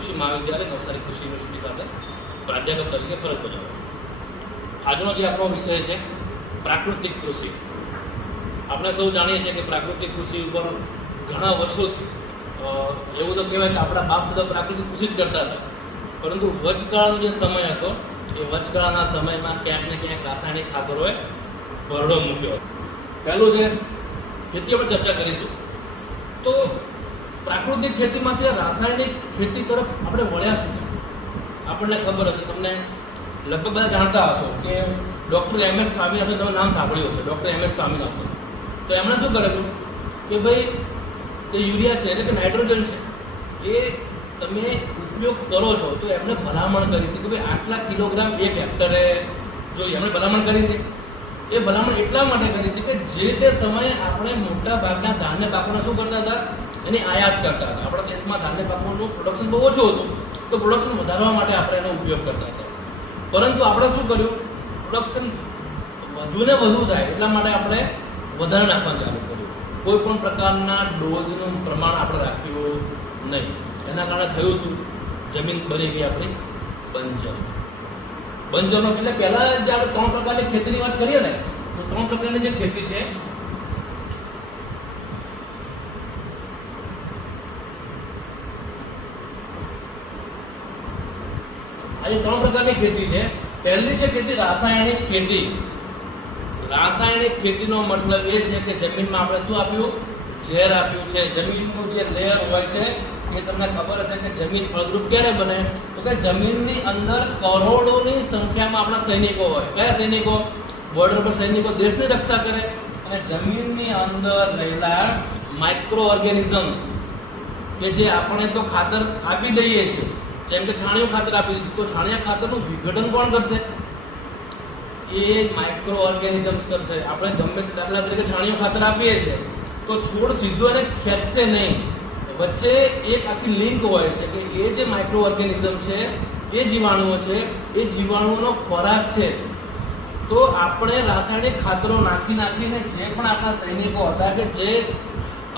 કૃષિ મહાવિદ્યાલય નવસારી કૃષિ યુનિવર્સિટી ખાતે પ્રાધ્યાપક તરીકે ફરજ બજાવું છું. આજનો જે આપણો વિષય છે પ્રાકૃતિક કૃષિ. આપણે સૌ જાણીએ છીએ કે પ્રાકૃતિક કૃષિ ઉપર ઘણા વર્ષોથી એવું તો કહેવાય કે આપણા બાપ બધા પ્રાકૃતિક કૃષિ જ કરતા હતા, પરંતુ વચગાળાનો જે સમય હતો એ વચગાળાના સમયમાં ક્યાંક ને ક્યાંક રાસાયણિક ખાતરોએ ભરડો મૂક્યો. પહેલું છે ખેતી પર ચર્ચા કરીશું. તો પ્રાકૃતિક ખેતીમાંથી રાસાયણિક ખેતી તરફ આપણે વળ્યા શું? આપણને ખબર હશે, તમને લગભગ બધા જાણતા હશો કે ડૉક્ટર એમ એસ સ્વામીનાથન, તમે નામ સાંભળ્યું હશે, ડૉક્ટર એમ એસ સ્વામીનાથન. તો એમણે શું કરેલું કે ભાઈ એ યુરિયા છે એટલે કે નાઇટ્રોજન છે એ તમે ઉપયોગ કરો છો, તો એમને ભલામણ કરી હતી કે ભાઈ આટલા કિલોગ્રામ એક હેક્ટરે જોઈએ. એમણે ભલામણ કરી હતી. એ ભલામણ એટલા માટે કરી હતી કે જે તે સમયે આપણે મોટા ભાગના ધાન્ય પાકોને શું કરતા હતા, એની આયાત કરતા હતા. આપણા દેશમાં ધાન્ય પાકોનું પ્રોડક્શન બહુ ઓછું હતું, તો પ્રોડક્શન વધારવા માટે આપણે એનો ઉપયોગ કરતા હતા. પરંતુ આપણે શું કર્યું, પ્રોડક્શન વધુ ને વધુ થાય એટલા માટે આપણે વધારે નાખવાનું ચાલુ કર્યું. કોઈ પણ પ્રકારના ડોઝનું પ્રમાણ આપણે રાખ્યું નહીં. એના કારણે થયું શું, જમીન બની ગઈ આપણી બંજર. બંજરનો એટલે પહેલાં જે આપણે 3 પ્રકારની ખેતીની વાત કરીએ ને, તો 3 પ્રકારની જે ખેતી છે આજે 3 પ્રકારની ખેતી છે. પહેલી છે ખેતી રાસાયણિક ખેતી. રાસાયણિક ખેતીનો મતલબ એ છે કે જમીનમાં આપણે શું આપ્યું, ઝેર આપ્યું છે. જમીનનું જે લેયર હોય છે એ તમને ખબર હશે કે જમીન ફળદ્રુપ ક્યારે બને, તો કે જમીનની અંદર કરોડોની સંખ્યામાં આપણા સૈનિકો હોય. કયા સૈનિકો? બોર્ડર પર સૈનિકો દેશની રક્ષા કરે. અને જમીનની અંદર રહેલા માઇક્રો ઓર્ગેનિઝમ્સ કે જે આપણે તો ખાતર આપી દઈએ છીએ, જેમ કે છાણિયું ખાતર આપી દીધું, તો છાણિયા ખાતરનું વિઘટન કોણ કરશે? એ માઇક્રો ઓર્ગેનિઝમ્સ કરશે. આપણે ગમે તે દાખલા તરીકે છાણિયું ખાતર આપીએ છીએ તો છોડ સીધો એને ખેંચશે નહીં, વચ્ચે એક આખી લિંક હોય છે કે એ જે માઇક્રો ઓર્ગેનિઝમ છે, એ જીવાણુઓ છે, એ જીવાણુઓનો ખોરાક છે. તો આપણે રાસાયણિક ખાતરો નાખીને જે પણ આપણા સૈનિકો હતા કે જે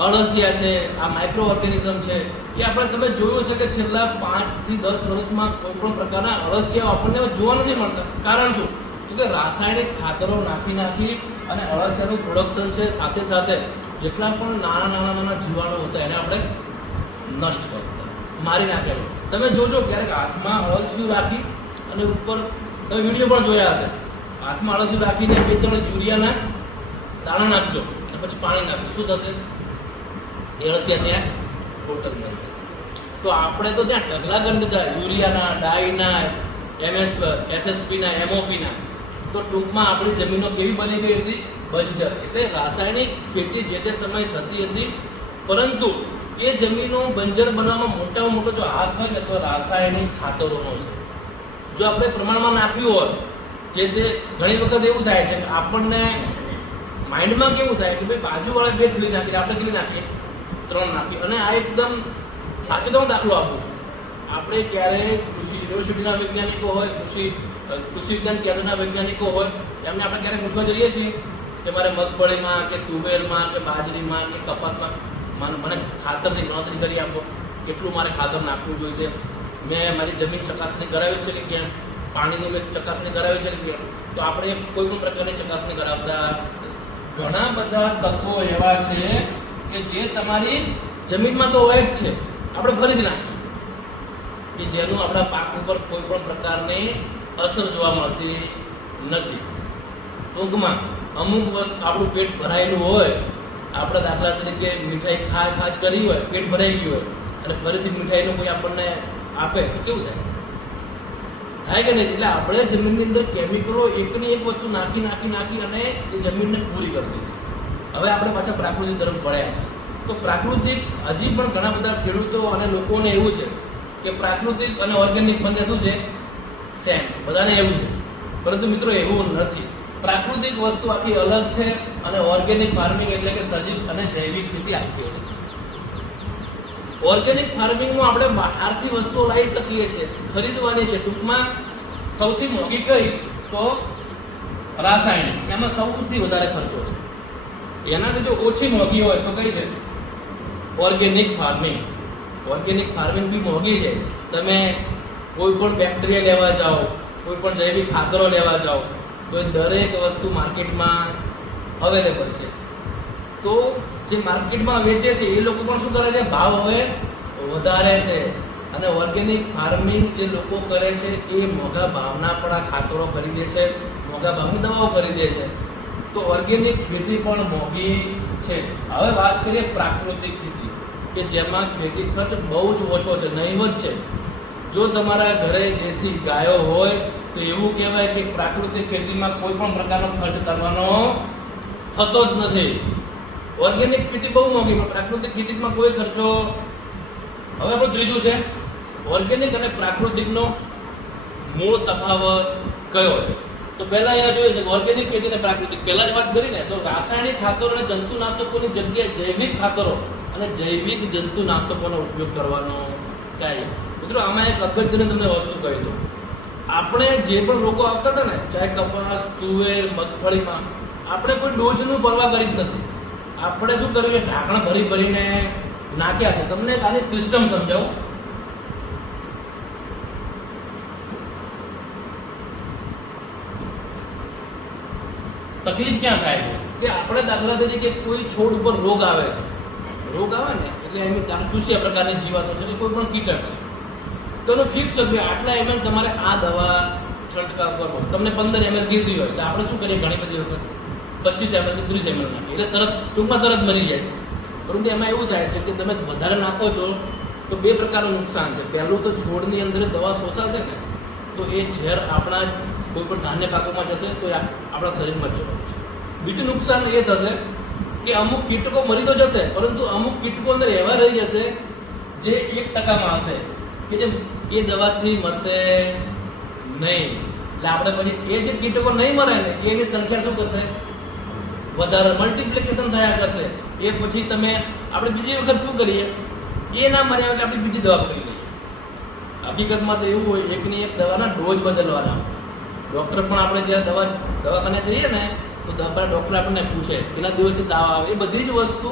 અળસિયા છે, આ માઇક્રો ઓર્ગેનિઝમ છે, એ આપણે તમે જોયું છે કે છેલ્લા 5 થી 10 વર્ષમાં કોઈ પણ પ્રકારના અળસિયાઓ આપણને જોવા નથી મળતા. કારણ શું? કે રાસાયણિક ખાતરો નાખી અને અળસિયાનું પ્રોડક્શન છે, સાથે સાથે જેટલા પણ નાના જીવાણુ હતા એને આપણે નષ્ટ કરતા, મારી નાખેલું. તમે જોજો ક્યારેક હાથમાં અળસિયું રાખી અને ઉપર, તમે વિડીયો પણ જોયા હશે, હાથમાં અળસિયું રાખીને 2-3 યુરિયાના દાણા નાખજો અને પછી પાણી નાખજો, શું થશે? એ અળસિયા ત્યાં ટોટલ મરી જશે. તો આપણે તો ત્યાં ઢગલા કરી દીધા યુરિયાના, ડાઈના, SSPના, MOPના. તો ટૂંકમાં આપણી જમીનો કેવી બની ગઈ હતી? બંજર. એટલે રાસાયણિક ખેતી જે તે સમયે થતી હતી, પરંતુ એ જમીનો બંજર બનાવવામાં મોટામાં મોટો જો હાથ હોય ને તો રાસાયણિક ખાતરોનો છે. જો આપણે પ્રમાણમાં નાખ્યું હોય, જે તે ઘણી વખત એવું થાય છે કે આપણને માઇન્ડમાં કેવું થાય કે ભાઈ બાજુવાળા 2 થેલી નાખીએ, આપણે કેટલી નાખીએ? 3 નાખીએ. અને આ એકદમ સાચો તો હું દાખલો આપું છું. આપણે ક્યારેય કૃષિ યુનિવર્સિટીના વૈજ્ઞાનિકો હોય, કૃષિ વિજ્ઞાન કેન્દ્રના વૈજ્ઞાનિકો હોય, એમને આપણે ક્યારેક પૂછવા જઈએ છીએ કે મારે મગફળીમાં કે તુવેરમાં કે બાજરીમાં કે કપાસમાં મને ખાતરની ગણતરી કરી આપો, કેટલું મારે ખાતર નાખવું જોઈશે, મેં મારી જમીન ચકાસણી કરાવી છે કે ક્યાં, પાણીની ચકાસણી કરાવી છે કે ક્યાં. તો આપણે કોઈ પણ પ્રકારની ચકાસણી કરાવતા. ઘણા બધા તત્વો એવા છે કે જે તમારી જમીનમાં તો હોય જ છે, આપણે ફરીથી નાખીએ કે જેનું આપણા પાક ઉપર કોઈ પણ પ્રકારની અસર જોવા મળતી નથી. ટૂંકમાં અમુક વસ્તુ આપણું પેટ ભરાયેલું હોય, આપણે દાખલા તરીકે મીઠાઈ ખાજ કરી હોય, પેટ ભરાઈ ગયું હોય, અને ફરીથી મીઠાઈનું કોઈ આપણને આપે તો કેવું થાય કે નહીં? એટલે આપણે જમીનની અંદર કેમિકલો એકની એક વસ્તુ નાખી અને એ જમીનને પૂરી કરી દીધી. હવે આપણે પાછા પ્રાકૃતિક તરફ વળ્યા છે. તો પ્રાકૃતિક હજી પણ ઘણા બધા ખેડૂતો અને લોકોને એવું છે કે પ્રાકૃતિક અને ઓર્ગેનિક બંને શું છે? સેમ છે, બધાને એવું છે. પરંતુ મિત્રો એવું નથી. પ્રાકૃતિક વસ્તુ આખી અલગ છે અને ઓર્ગેનિક ફાર્મિંગ એટલે કે સજીવ અને જૈવિક ખેતી આખી અલગ છે. ઓર્ગેનિક ફાર્મિંગમાં આપણે બહારથી વસ્તુઓ લાવી શકીએ છીએ, ખરીદવાની છે. ટૂંકમાં સૌથી મોંઘી કઈ તો રાસાયણિક, એમાં સૌથી વધારે ખર્ચો છે. એનાથી જો ઓછી મોંઘી હોય તો કઈ છે? Organic farming. ઓર્ગેનિક ફાર્મિંગ બી મોંઘી છે. તમે કોઈ પણ બેક્ટેરિયા લેવા જાઓ, કોઈ પણ જૈવિક ખાતરો લેવા જાઓ તો એ દરેક વસ્તુ માર્કેટમાં અવેલેબલ છે. તો જે માર્કેટમાં વેચે છે એ લોકો પણ શું કરે છે, ભાવ હવે વધારે છે. અને ઓર્ગેનિક ફાર્મિંગ જે લોકો કરે છે એ મોંઘા ભાવના પણ આ ખાતરો ખરીદે છે, મોંઘા ભાવની દવાઓ ખરીદે છે. તો ઓર્ગેનિક ખેતી પણ મોંઘી છે. હવે વાત કરીએ પ્રાકૃતિક ખેતી કે જેમાં ખેતી ખર્ચ બહુ જ ઓછો છે, નહીવત છે. જો તમારા ઘરે દેશી ગાયો હોય તો એવું કહેવાય કે પ્રાકૃતિક ખેતીમાં કોઈ પણ પ્રકારનો ખર્ચ કરવાનો થતો જ નથી. ઓર્ગેનિક ખેતી બહુ મોંઘી, પણ પ્રાકૃતિક ખેતીમાં કોઈ ખર્ચો. હવે આપણું ત્રીજું છે ઓર્ગેનિક અને પ્રાકૃતિકનો મૂળ તફાવત કયો છે. તો પહેલા અહીંયા જોઈએ છે કે ઓર્ગેનિક ખેતી અને પ્રાકૃતિક, પહેલા જ વાત કરીને તો રાસાયણિક ખાતરો અને જંતુનાશકોની જગ્યાએ જૈવિક ખાતરો અને જૈવિક જંતુનાશકોનો ઉપયોગ કરવાનો થાય. મિત્રો આમાં એક અગત્યની તમને વસ્તુ કહી દઉં. આપણે જે પણ રોગો આવતા હતા ને, ચાહે કપાસ, તુવેર, મગફળીમાં, આપણે કોઈ ડોઝનું પરવા કરી જ નથી. આપણે શું કર્યું, ઢાંકણ ભરી ભરીને નાખ્યા છે. તમને આની સિસ્ટમ સમજાવું. તકલીફ ક્યાં થાય છે કે આપણે દાખલા તરીકે કોઈ છોડ ઉપર રોગ આવે છે, રોગ આવે ને એટલે એની ચૂસ્યા પ્રકારની જીવાતો છે કે કોઈ પણ કીટક છે, તો એનું ફિક્સ હોય આટલા ml તમારે આ દવા છંટકાવ કરવો. તમને 15 ml કીધી હોય તો આપણે શું કરીએ, ઘણી બધી વખત 25 ml કે 30 ml નાખીએ એટલે તરત ટૂંકમાં તરત મરી જાય. પરંતુ એમાં એવું થાય છે કે તમે વધારે નાખો છો તો બે પ્રકારનું નુકસાન છે. પહેલું તો છોડની અંદર દવા શોષાશે ને તો એ ઝેર આપણા કોઈ પણ ધાન્ય પાકોમાં જશે તો એ આપણા શરીરમાં જ જવાનું છે. બીજું નુકસાન એ થશે કે અમુક કીટકો મરી તો જશે, પરંતુ અમુક કીટકો અંદર એવા રહી જશે જે 1% હશે કે જે એ દવાથી મરશે નહીં. એટલે આપણે પછી એ જે કીટકો નહીં મરે ને એની સંખ્યા શું કરશે, વધારે મલ્ટિપ્લિકેશન થયા કરશે. એ પછી તમે આપણે બીજી વખત શું કરીએ, એ ના મર્યા એટલે આપણે બીજી દવા કરી લઈએ. હકીકતમાં તો એવું હોય, એકની એક દવાના ડોઝ બદલવાના. ડૉક્ટર પણ આપણે જ્યારે દવાખાને જઈએ ને તો ડૉક્ટર આપણને પૂછે કેટલા દિવસથી તાવ આવે. એ બધી જ વસ્તુ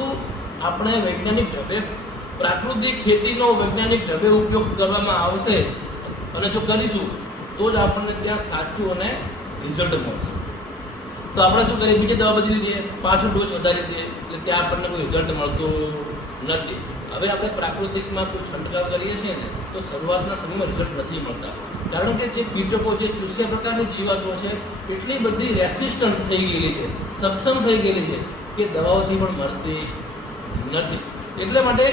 આપણે વૈજ્ઞાનિક ઢબે પ્રાકૃતિક ખેતીનો વૈજ્ઞાનિક ઢબે ઉપયોગ કરવામાં આવશે અને જો કરીશું તો જ આપણને ત્યાં સાચું અને રિઝલ્ટ મળશે. તો આપણે શું કરીએ, બીજી દવા બદલી દઈએ, પાછું ડોઝ વધારી દઈએ એટલે ત્યાં આપણને કોઈ રિઝલ્ટ મળતું નથી. હવે આપણે પ્રાકૃતિકમાં કોઈ છંટકાવ કરીએ છીએ ને તો શરૂઆતના સમયમાં રિઝલ્ટ નથી મળતા, કારણ કે જે કીટકો, જે ચૂસ્યા પ્રકારની જીવાતો છે એટલી બધી રેસિસ્ટન્ટ થઈ ગયેલી છે, સક્ષમ થઈ ગયેલી છે કે દવાઓથી પણ મળતી નથી. એટલે માટે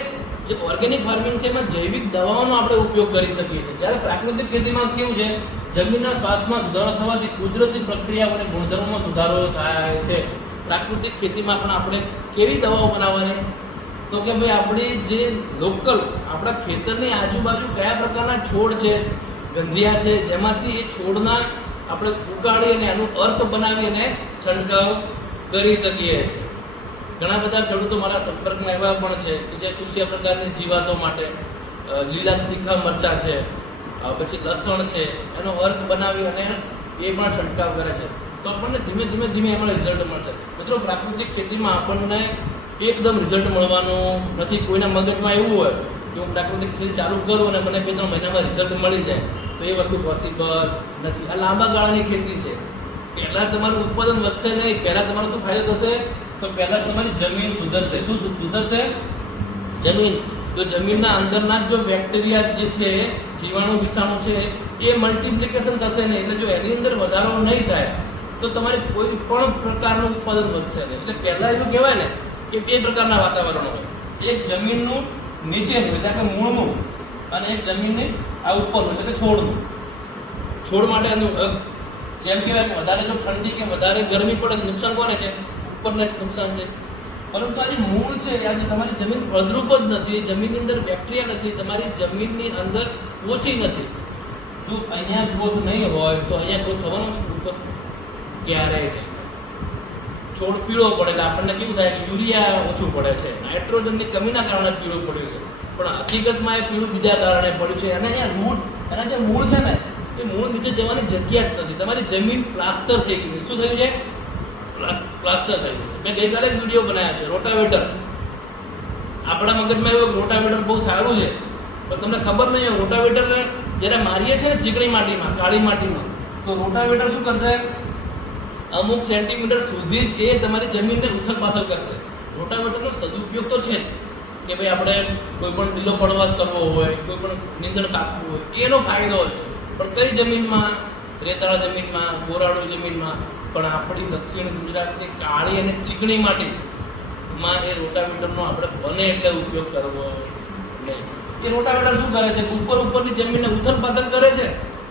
જે ઓર્ગેનિક ફાર્મિંગ છે એમાં જૈવિક દવાઓનો આપણે ઉપયોગ કરી શકીએ છીએ. જ્યારે પ્રાકૃતિક ખેતીમાં કેવું છે, જમીનના શ્વાસમાં સુધારો થવાથી કુદરતી પ્રક્રિયાઓ અને ગુણધર્મોમાં સુધારો થાય છે. પ્રાકૃતિક ખેતીમાં પણ આપણે કેવી દવાઓ બનાવવાની, તો કે ભાઈ આપણી જે લોકલ આપણા ખેતરની આજુબાજુ કયા પ્રકારના છોડ છે, ગંધિયા છે, જેમાંથી એ છોડના આપણે ઉગાડી અને એનું અર્ક બનાવી અને છંટકાવ કરી શકીએ. ઘણા બધા ખેડૂતો મારા સંપર્કમાં એવા પણ છે કે જે ચૂસ્યા પ્રકારની જીવાતો માટે લીલા તીખા મરચાં છે, પછી લસણ છે, એનો અર્ક બનાવી અને એ પણ છંટકાવ કરે છે. તો આપણને ધીમે ધીમે એમાં રિઝલ્ટ મળશે. મિત્રો પ્રાકૃતિક ખેતીમાં આપણને એકદમ રિઝલ્ટ મળવાનું નથી. કોઈના મગજમાં એવું હોય કે હું પ્રાકૃતિક ખેતી ચાલુ કરું અને મને 2-3 મહિનામાં રિઝલ્ટ મળી જાય, તો એ વસ્તુ પોસિબલ નથી. આ લાંબા ગાળાની ખેતી છે. પહેલાં તમારું ઉત્પાદન વધશે નહીં. પહેલાં તમારો શું ફાયદો થશે, તો પહેલાં તમારી જમીન સુધરશે. શું સુધરશે? જમીન. તો જમીનના અંદરના જો બેક્ટેરિયા જે છે, જીવાણુ વિષાણુ છે, એ મલ્ટિપ્લિકેશન થશે નહીં. એટલે જો એની અંદર વધારો નહીં થાય તો તમારે કોઈ પણ પ્રકારનું ઉત્પાદન વધશે નહીં. એટલે પહેલાં એવું કહેવાય ને કે 2 પ્રકારના વાતાવરણો છે. એક જમીનનું નીચેનું એટલે કે મૂળનું, અને એક જમીનની આ ઉપરનું એટલે કે છોડનું. છોડ માટે જેમ કહેવાય કે વધારે જો ઠંડી કે વધારે ગરમી પડે નુકસાન કોને છે? ઉપરને જ નુકસાન છે. પરંતુ આ જે મૂળ છે, આજે તમારી જમીન ફળદ્રુપ જ નથી, જમીનની અંદર બેક્ટેરિયા નથી, તમારી જમીનની અંદર પોચી નથી. જો અહીંયા ગ્રોથ નહીં હોય તો અહીંયા ગ્રોથ થવાનો છે ક્યારેય નહીં. છોડ પીળો પડે એટલે આપણને કેવું થાય કે યુરિયા ઓછું પડે છે, નાઇટ્રોજનની કમીના કારણે પીળું પડ્યું છે. પણ હકીકતમાં એ પીળું બીજા કારણે પડ્યું છે. અને અહીંયા રૂટ, એના જે મૂળ છે ને એ મૂળ નીચે જવાની જગ્યા જ નથી. તમારી જમીન પ્લાસ્ટર થઈ ગઈ. શું થયું છે? પ્લાસ્ટર થઈ ગયું. મેં ગઈકાલે એક વિડીયો બનાવ્યા છે રોટાવેટર. આપણા મગજમાં એવું રોટાવેટર બહુ સારું છે, પણ તમને ખબર નહીં હોય રોટાવેટર જ્યારે મારીએ છીએ ને ચીકણી માટીમાં, કાળી માટીમાં, તો રોટાવેટર શું કરશે? અમુક સેન્ટીમીટર સુધી જ એ તમારી જમીનને ઉથલ-પાથલ કરશે. રોટાવેટરનો સદુપયોગ તો છે કે ભાઈ આપણે કોઈ પણ લીલો પડવાશ કરવો હોય, કોઈ પણ નીંદણ કાપવું હોય, એનો ફાયદો છે. પણ કઈ જમીનમાં? રેતાળ જમીનમાં, ગોરાળુ જમીનમાં. પણ આપણી દક્ષિણ ગુજરાતની કાળી અને ચીકણી માટીમાં એ રોટાવેટરનો આપણે બને એટલે ઉપયોગ કરવો નહીં. એ રોટાવેટર શું કરે છે? ઉપરની જમીનને ઉથલ-પાથલ કરે છે,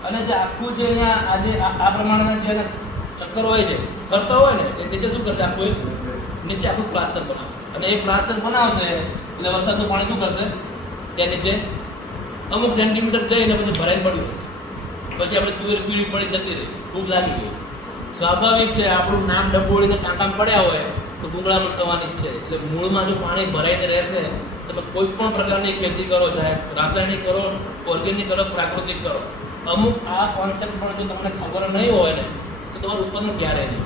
અને જે આખું જે અહીંયા આજે આ પ્રમાણેના જે ચક્કર હોય છે, ફરતા હોય ને, એ નીચે શું કરશે? આખું નીચે આખું પ્લાસ્ટર બનાવશે. અને એ પ્લાસ્ટર બનાવશે એટલે વરસાદનું પાણી શું કરશે? ત્યાં નીચે અમુક સેન્ટીમીટર જઈને પછી ભરાઈને પડ્યું હશે. પછી આપણે તુવેર પીળી પડી જતી રહી, ભૂખ લાગી ગઈ. સ્વાભાવિક છે, આપણું નામ ડબોળીને કાંટામાં પડ્યા હોય તો ગુંગળામણ થવાની જ છે. એટલે મૂળમાં જો પાણી ભરાઈને રહેશે, તમે કોઈ પણ પ્રકારની ખેતી કરો, ચાહે રાસાયણિક કરો, ઓર્ગેનિક કરો, પ્રાકૃતિક કરો, અમુક આ કોન્સેપ્ટ પણ જો તમને ખબર નહીં હોય ને તો તમારું ઉત્પાદન ક્યારે નહીં.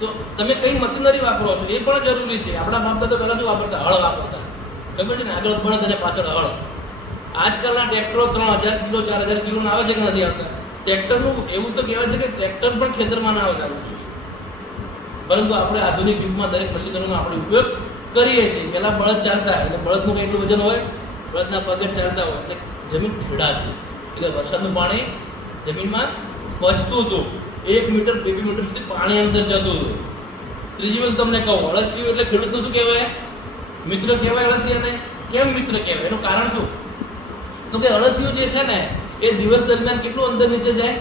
તો તમે કઈ મશીનરી વાપરો છો એ પણ જરૂરી છે. આપણા બાપ દાદા પહેલા શું વાપરતા? હળ વાપરતા. ખબર છે ને? આગળ બળદ અને પાછળ હળ. આજકાલના ટ્રેક્ટરો 3000 કિલો 4000 કિલો આવે છે કે નથી આવતા? ટ્રેક્ટરનું એવું તો કહેવાય છે કે ટ્રેક્ટર પણ ખેતરમાં ના આવે ચાલવું જોઈએ. પરંતુ આપણે આધુનિક યુગમાં દરેક મશીનરીનો આપણે ઉપયોગ કરીએ છીએ. પહેલા બળદ ચાલતા, એટલે બળદનું કંઈ એટલું વજન હોય, બળદના પગ જ ચાલતા હોય, એટલે જમીન ખેડાતી, એટલે વરસાદનું પાણી જમીનમાં પચતું હતું. 1 મીટર 2 મીટર સુધી પાણી અંદર જતું હતું. ત્રીજી વસ્તુ તમને કહું, અળસિયું એટલે ખેડૂતનું શું કહેવાય? મિત્ર કહેવાય. અળસિયાને કેમ મિત્ર કહેવાય? એનું કારણ શું? તો કે અળસિયું જે છે ને એ દિવસ દરમિયાન કેટલું અંદર નીચે જાય?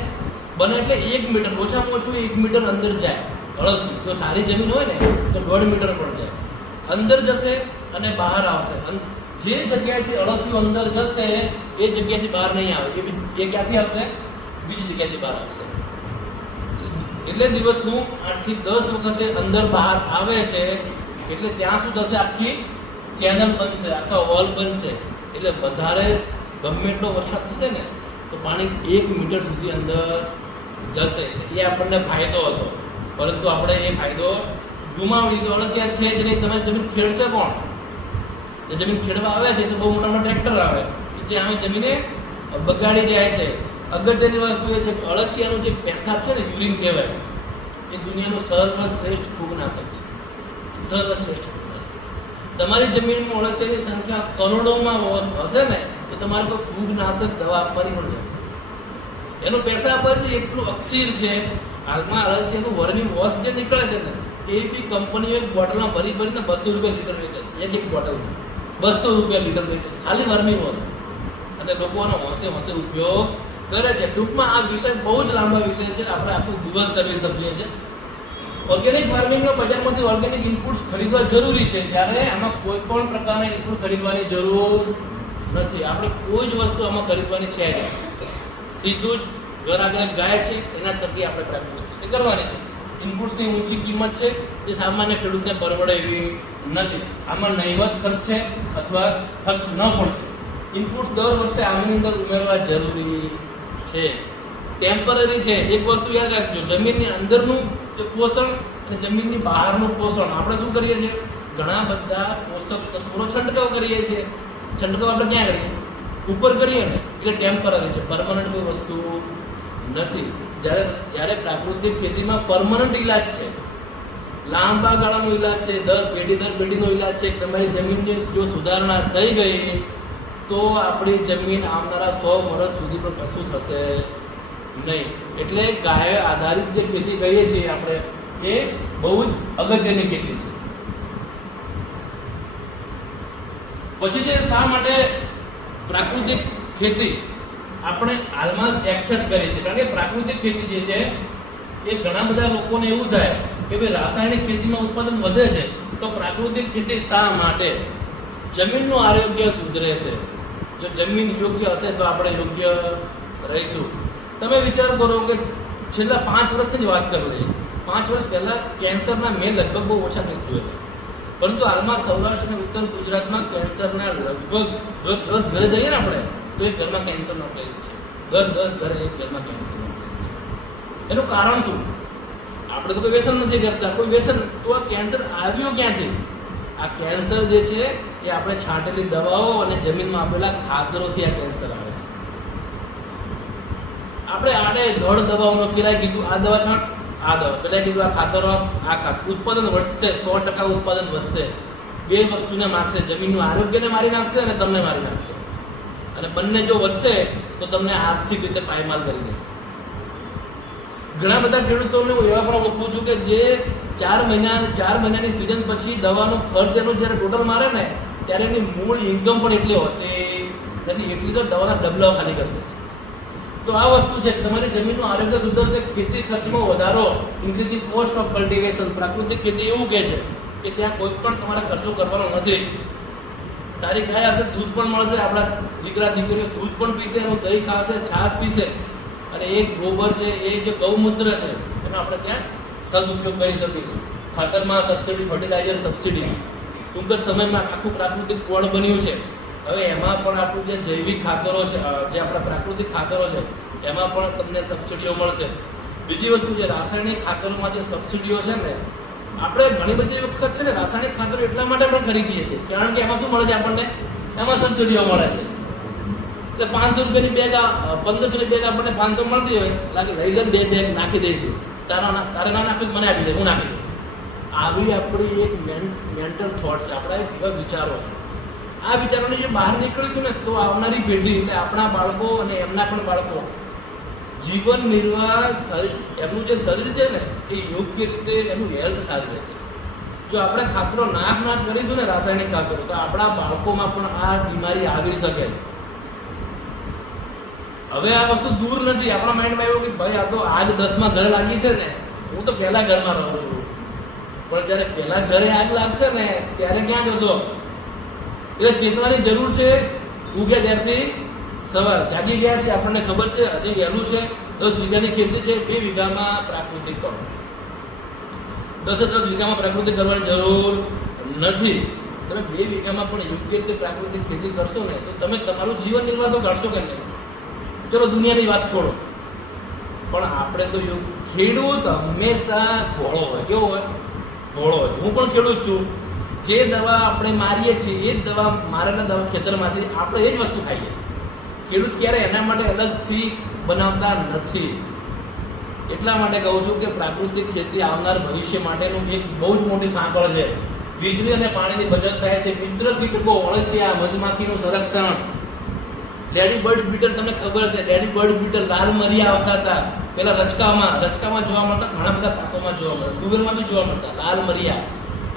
બને એટલે 1 મીટર, ઓછામાં ઓછું 1 મીટર અંદર જાય અળસિયું. જો સારી જમીન હોય ને તો 1.5 મીટર પણ જાય. અંદર જશે અને બહાર આવશે. જે જગ્યાએથી અળસિયું અંદર જશે એ જગ્યાથી બહાર નહીં આવે. એ ક્યાંથી આવશે? બીજી જગ્યાથી બહાર આવશે. એટલે દિવસનું 8 થી 10 વખતે અંદર બહાર આવે છે. એટલે ત્યાં શું થશે? આખી ચેનલ બનશે, આખા વોલ બનશે. એટલે વધારે ગમે એટલો વરસાદ થશે ને તો પાણી 1 મીટર સુધી અંદર જશે. એ આપણને ફાયદો હતો, પરંતુ આપણે એ ફાયદો ગુમાવી દીધો. અળસિયા છે જ નહીં. તમે જમીન ખેડશે કોણ? જે જમીન ખેડવા આવે છે તો બહુ મોટા મોટા ટ્રેક્ટર આવે જે આમે જમીને બગાડી જાય છે. અગત્યની વસ્તુ એ છે કે અળસિયાનું જે પેશાબ છે ને, યુરિન કહેવાય, એ દુનિયાનું સર્વશ્રેષ્ઠ ફૂગનાશક છે. સર્વશ્રેષ્ઠ ફૂગનાશક. તમારી જમીનમાં અળસિયાની સંખ્યા કરોડોમાં હશે ને તો તમારે કોઈ ફૂગનાશક દવા આપવાની પણ જરૂર. એનું પેશાબ જ એટલું અક્ષીર છે. હાલમાં અળસિયાનું વર્મી વોશ જે નીકળે છે ને એ બી કંપનીઓ એક બોટલમાં ભરીને 200 રૂપિયા લીટર વેચે છે. એક બોટલમાં 200 રૂપિયા લીટર વેચે છે, ખાલી વર્મી વોશ. અને લોકો આનો હોંશે ઉપયોગ કરે છે. ટૂંકમાં આ વિષય બહુ જ લાંબા વિષય છે, આપણે આખો દિવસ કરી શકીએ છીએ. ઓર્ગેનિક ફાર્મિંગનો બજારમાંથી ઓર્ગેનિક ઇનપુટ્સ ખરીદવા જરૂરી છે, જ્યારે આમાં કોઈ પણ પ્રકારના ઇનપુટ ખરીદવાની જરૂર નથી. આપણે કોઈ જ વસ્તુ આમાં ખરીદવાની છે જ. સીધું જ ઘર આગળ ગાય છે એના થકી આપણે પ્રાકૃતિક ખેતી કરવાની છે. ઇનપુટ્સની ઊંચી કિંમત છે જે સામાન્ય ખેડૂતને પરવડે એવી નથી. આમાં નહીવત ખર્ચ છે અથવા ખર્ચ ન પણ છે. ઇનપુટ્સ દર વર્ષે આની અંદર ઉમેરવા જરૂરી છે. ટેમ્પરરી છે. એક વસ્તુ યાદ રાખજો, જમીનની અંદરનું જે પોષણ અને જમીનની બહારનું પોષણ આપણે શું કરીએ છીએ? ઘણા બધા પોષક તત્વોનો છંટકાવ કરીએ છીએ. છંટકાવ આપણે ક્યાં કરીએ? ઉપર કરીએ ને, એટલે ટેમ્પરરી છે, પરમનન્ટ કોઈ વસ્તુ નથી. જ્યારે પ્રાકૃતિક ખેતીમાં પરમનન્ટ ઇલાજ છે, લાંબા ગાળાનો ઇલાજ છે, દર પેઢીનો ઇલાજ છે. તમારી જમીનની જો સુધારણા થઈ ગઈ તો આપણી જમીન આવનારા 100 વર્ષ સુધી પણ કશું થશે નહીં. એટલે ગાય આધારિત જે ખેતી કહીએ છીએ આપણે, એ બહુ જ અગત્યની ખેતી છે. પછી છે શા માટે પ્રાકૃતિક ખેતી આપણે હાલમાં એક્સેપ્ટ કરીએ છીએ? કારણ કે પ્રાકૃતિક ખેતી જે છે એ ઘણા બધા લોકોને એવું થાય કે ભાઈ રાસાયણિક ખેતીમાં ઉત્પાદન વધે છે તો પ્રાકૃતિક ખેતી શા માટે? જમીનનું આરોગ્ય સુધરે છે. જો જમીન યોગ્ય હશે તો આપણે યોગ્ય રહીશું. તમે વિચાર કરો કે છેલ્લા 5 વર્ષની જ વાત કરી લઈએ. 5 વર્ષ પહેલાં કેન્સરના મેં લગભગ બહુ ઓછા કેસ જોયા, પરંતુ હાલમાં સૌરાષ્ટ્ર અને ઉત્તર ગુજરાતમાં કેન્સરના લગભગ 10 ઘરે જઈએ ને આપણે તો એક ઘરમાં કેન્સરનો કેસ છે. 10 ઘરે એક ઘરમાં કેન્સરનો કેસ છે. એનું કારણ શું? આપણે તો કોઈ વ્યસન નથી કરતા, કોઈ વ્યસન. તો આ કેન્સર આવ્યું ક્યાંથી? આ કેન્સર જે છે એ આપણે છાંટેલી દવાઓ અને જમીનમાં આપેલા ખાતરોથી આ કેન્સર આવે છે. આપણે આડે ધડ દવાઓનો પેલા કીધું આ દવા છાંટ, આ દવા પેલા કીધું આ ખાતરો, આ ખાતર, ઉત્પાદન વધશે, 100% ઉત્પાદન વધશે. બે વસ્તુને મારશે, જમીનનું આરોગ્યને મારી નાખશે અને તમને મારી નાખશે. અને બંને જો વધશે તો તમને આર્થિક રીતે પાયમાલ કરી દેશે. ઘણા બધા ખેડૂતોને હું એવા પણ ઓળખું છું કે જે 4 મહિનાની સિઝન પછી દવાનો ખર્ચ એનો જ્યારે ટોટલ મારે ને ત્યારે એની મૂળ ઇન્કમ પણ એટલી હોતી નથી, એટલી તો દવાના ડબલાઓ ખાલી કરી દે છે. તો આ વસ્તુ છે, તમારી જમીનનું આરોગ્ય સુધરશે, ખેતી ખર્ચમાં વધારો, ઇન્ક્રીઝિંગ કોસ્ટ ઓફ કલ્ટિવેશન. પ્રાકૃતિક ખેતી એવું કહે છે કે ત્યાં કોઈ પણ તમારે ખર્ચો કરવાનો નથી. સારી ગાય હશે, દૂધ પણ મળશે, આપણા દીકરા દીકરીઓ દૂધ પણ પીશે, એનું દહીં ખાશે, છાશ પીશે, અને એ ગોબર છે, એ જે ગૌમૂત્ર છે એનો આપણે ત્યાં સદુપયોગ કરી શકીશું. ખાતરમાં સબસિડી, ફર્ટિલાઇઝર સબસિડી ટૂંક જ સમયમાં આખું પ્રાકૃતિક વળ બન્યું છે. હવે એમાં પણ આપણું જે જૈવિક ખાતરો છે, જે આપણા પ્રાકૃતિક ખાતરો છે એમાં પણ તમને સબસિડીઓ મળશે. બીજી વસ્તુ છે, રાસાયણિક ખાતરોમાં જે સબસિડીઓ છે ને, આપણે ઘણી બધી વખત છે ને રાસાયણિક ખાતરો એટલા માટે પણ ખરીદીએ છીએ કારણ કે એમાં શું મળે છે આપણને, એમાં સબસિડીઓ મળે છે. એટલે 500 રૂપિયાની બેગ, 1500ની બેગ આપણને 500 મળતી હોય, લાગે લઈ લઈને 2 બેગ નાખી દઈશું, તારે ના નાખ્યું મને આપી દે, હું નાખી દઈશ. આવી આપણી એક મેન્ટલ થોટ છે, આપણા એવા વિચારો છે. આ વિચારોને જે બહાર નીકળીશું ને તો આવનારી પેઢી, એટલે આપણા બાળકો અને એમના પણ બાળકો જીવન નિર્વાહ, એમનું જે શરીર છે ને એ યોગ્ય રીતે એનું હેલ્થ સારી રહેશે. જો આપણે ખાતરો નાખ કરીશું ને રાસાયણિક ખાતરો, તો આપણા બાળકોમાં પણ આ બીમારી આવી શકે. હવે આ વસ્તુ દૂર નથી, આપણા માઇન્ડમાં એવું કે ભાઈ આ તો આગ 10માં ઘરે લાગી છે ને, હું તો પહેલા ઘરમાં રહું છું, પણ જ્યારે પહેલા ઘરે આગ લાગશે ને ત્યારે ક્યાં જશો? એટલે ચેતવાની જરૂર છે. ઉગ્યા ત્યારથી સવાર જાગી ગયા છે, આપણને ખબર છે હજી વહેલું છે. 10 વીઘાની ખેતી છે, 2 વીઘામાં પ્રાકૃતિક કરો. 10 વીઘામાં પ્રાકૃતિક કરવાની જરૂર નથી. તમે 2 વીઘામાં પણ યોગ્ય રીતે પ્રાકૃતિક ખેતી કરશો ને તો તમે તમારું જીવન નિર્વાહ તો કાઢશો કે નહીં? ચલો દુનિયાની વાત છોડો, પણ આપણે તો ખેડૂત હંમેશા ભોળો હોય. કેવો હોય? ભોળો હોય. હું પણ ખેડૂત છું. જે દવા આપણે મારીએ છીએ એ જ દવા મારેલા દવા ખેતરમાંથી આપણે એ જ વસ્તુ ખાઈએ. ખેડૂત ક્યારે એના માટે અલગથી બનાવતા નથી. એટલા માટે કહું છું કે પ્રાકૃતિક ખેતી આવનાર ભવિષ્ય માટેનું એક બહુ જ મોટી સાંકળ છે. વીજળી અને પાણીની બચત થાય છે. મિત્ર કીટકો, અળસિયા, મધમાખીનું સંરક્ષણ. લેડી બર્ડ બીટલ, તમને ખબર છે લેડી બર્ડ બીટલ, લાલ મરિયા આવતા હતા પેલા રચકામાં જોવા મળતા, ઘણા બધા પાકોમાં જોવા મળતા, તુવેરમાં બી જોવા મળતા લાલ મરિયા.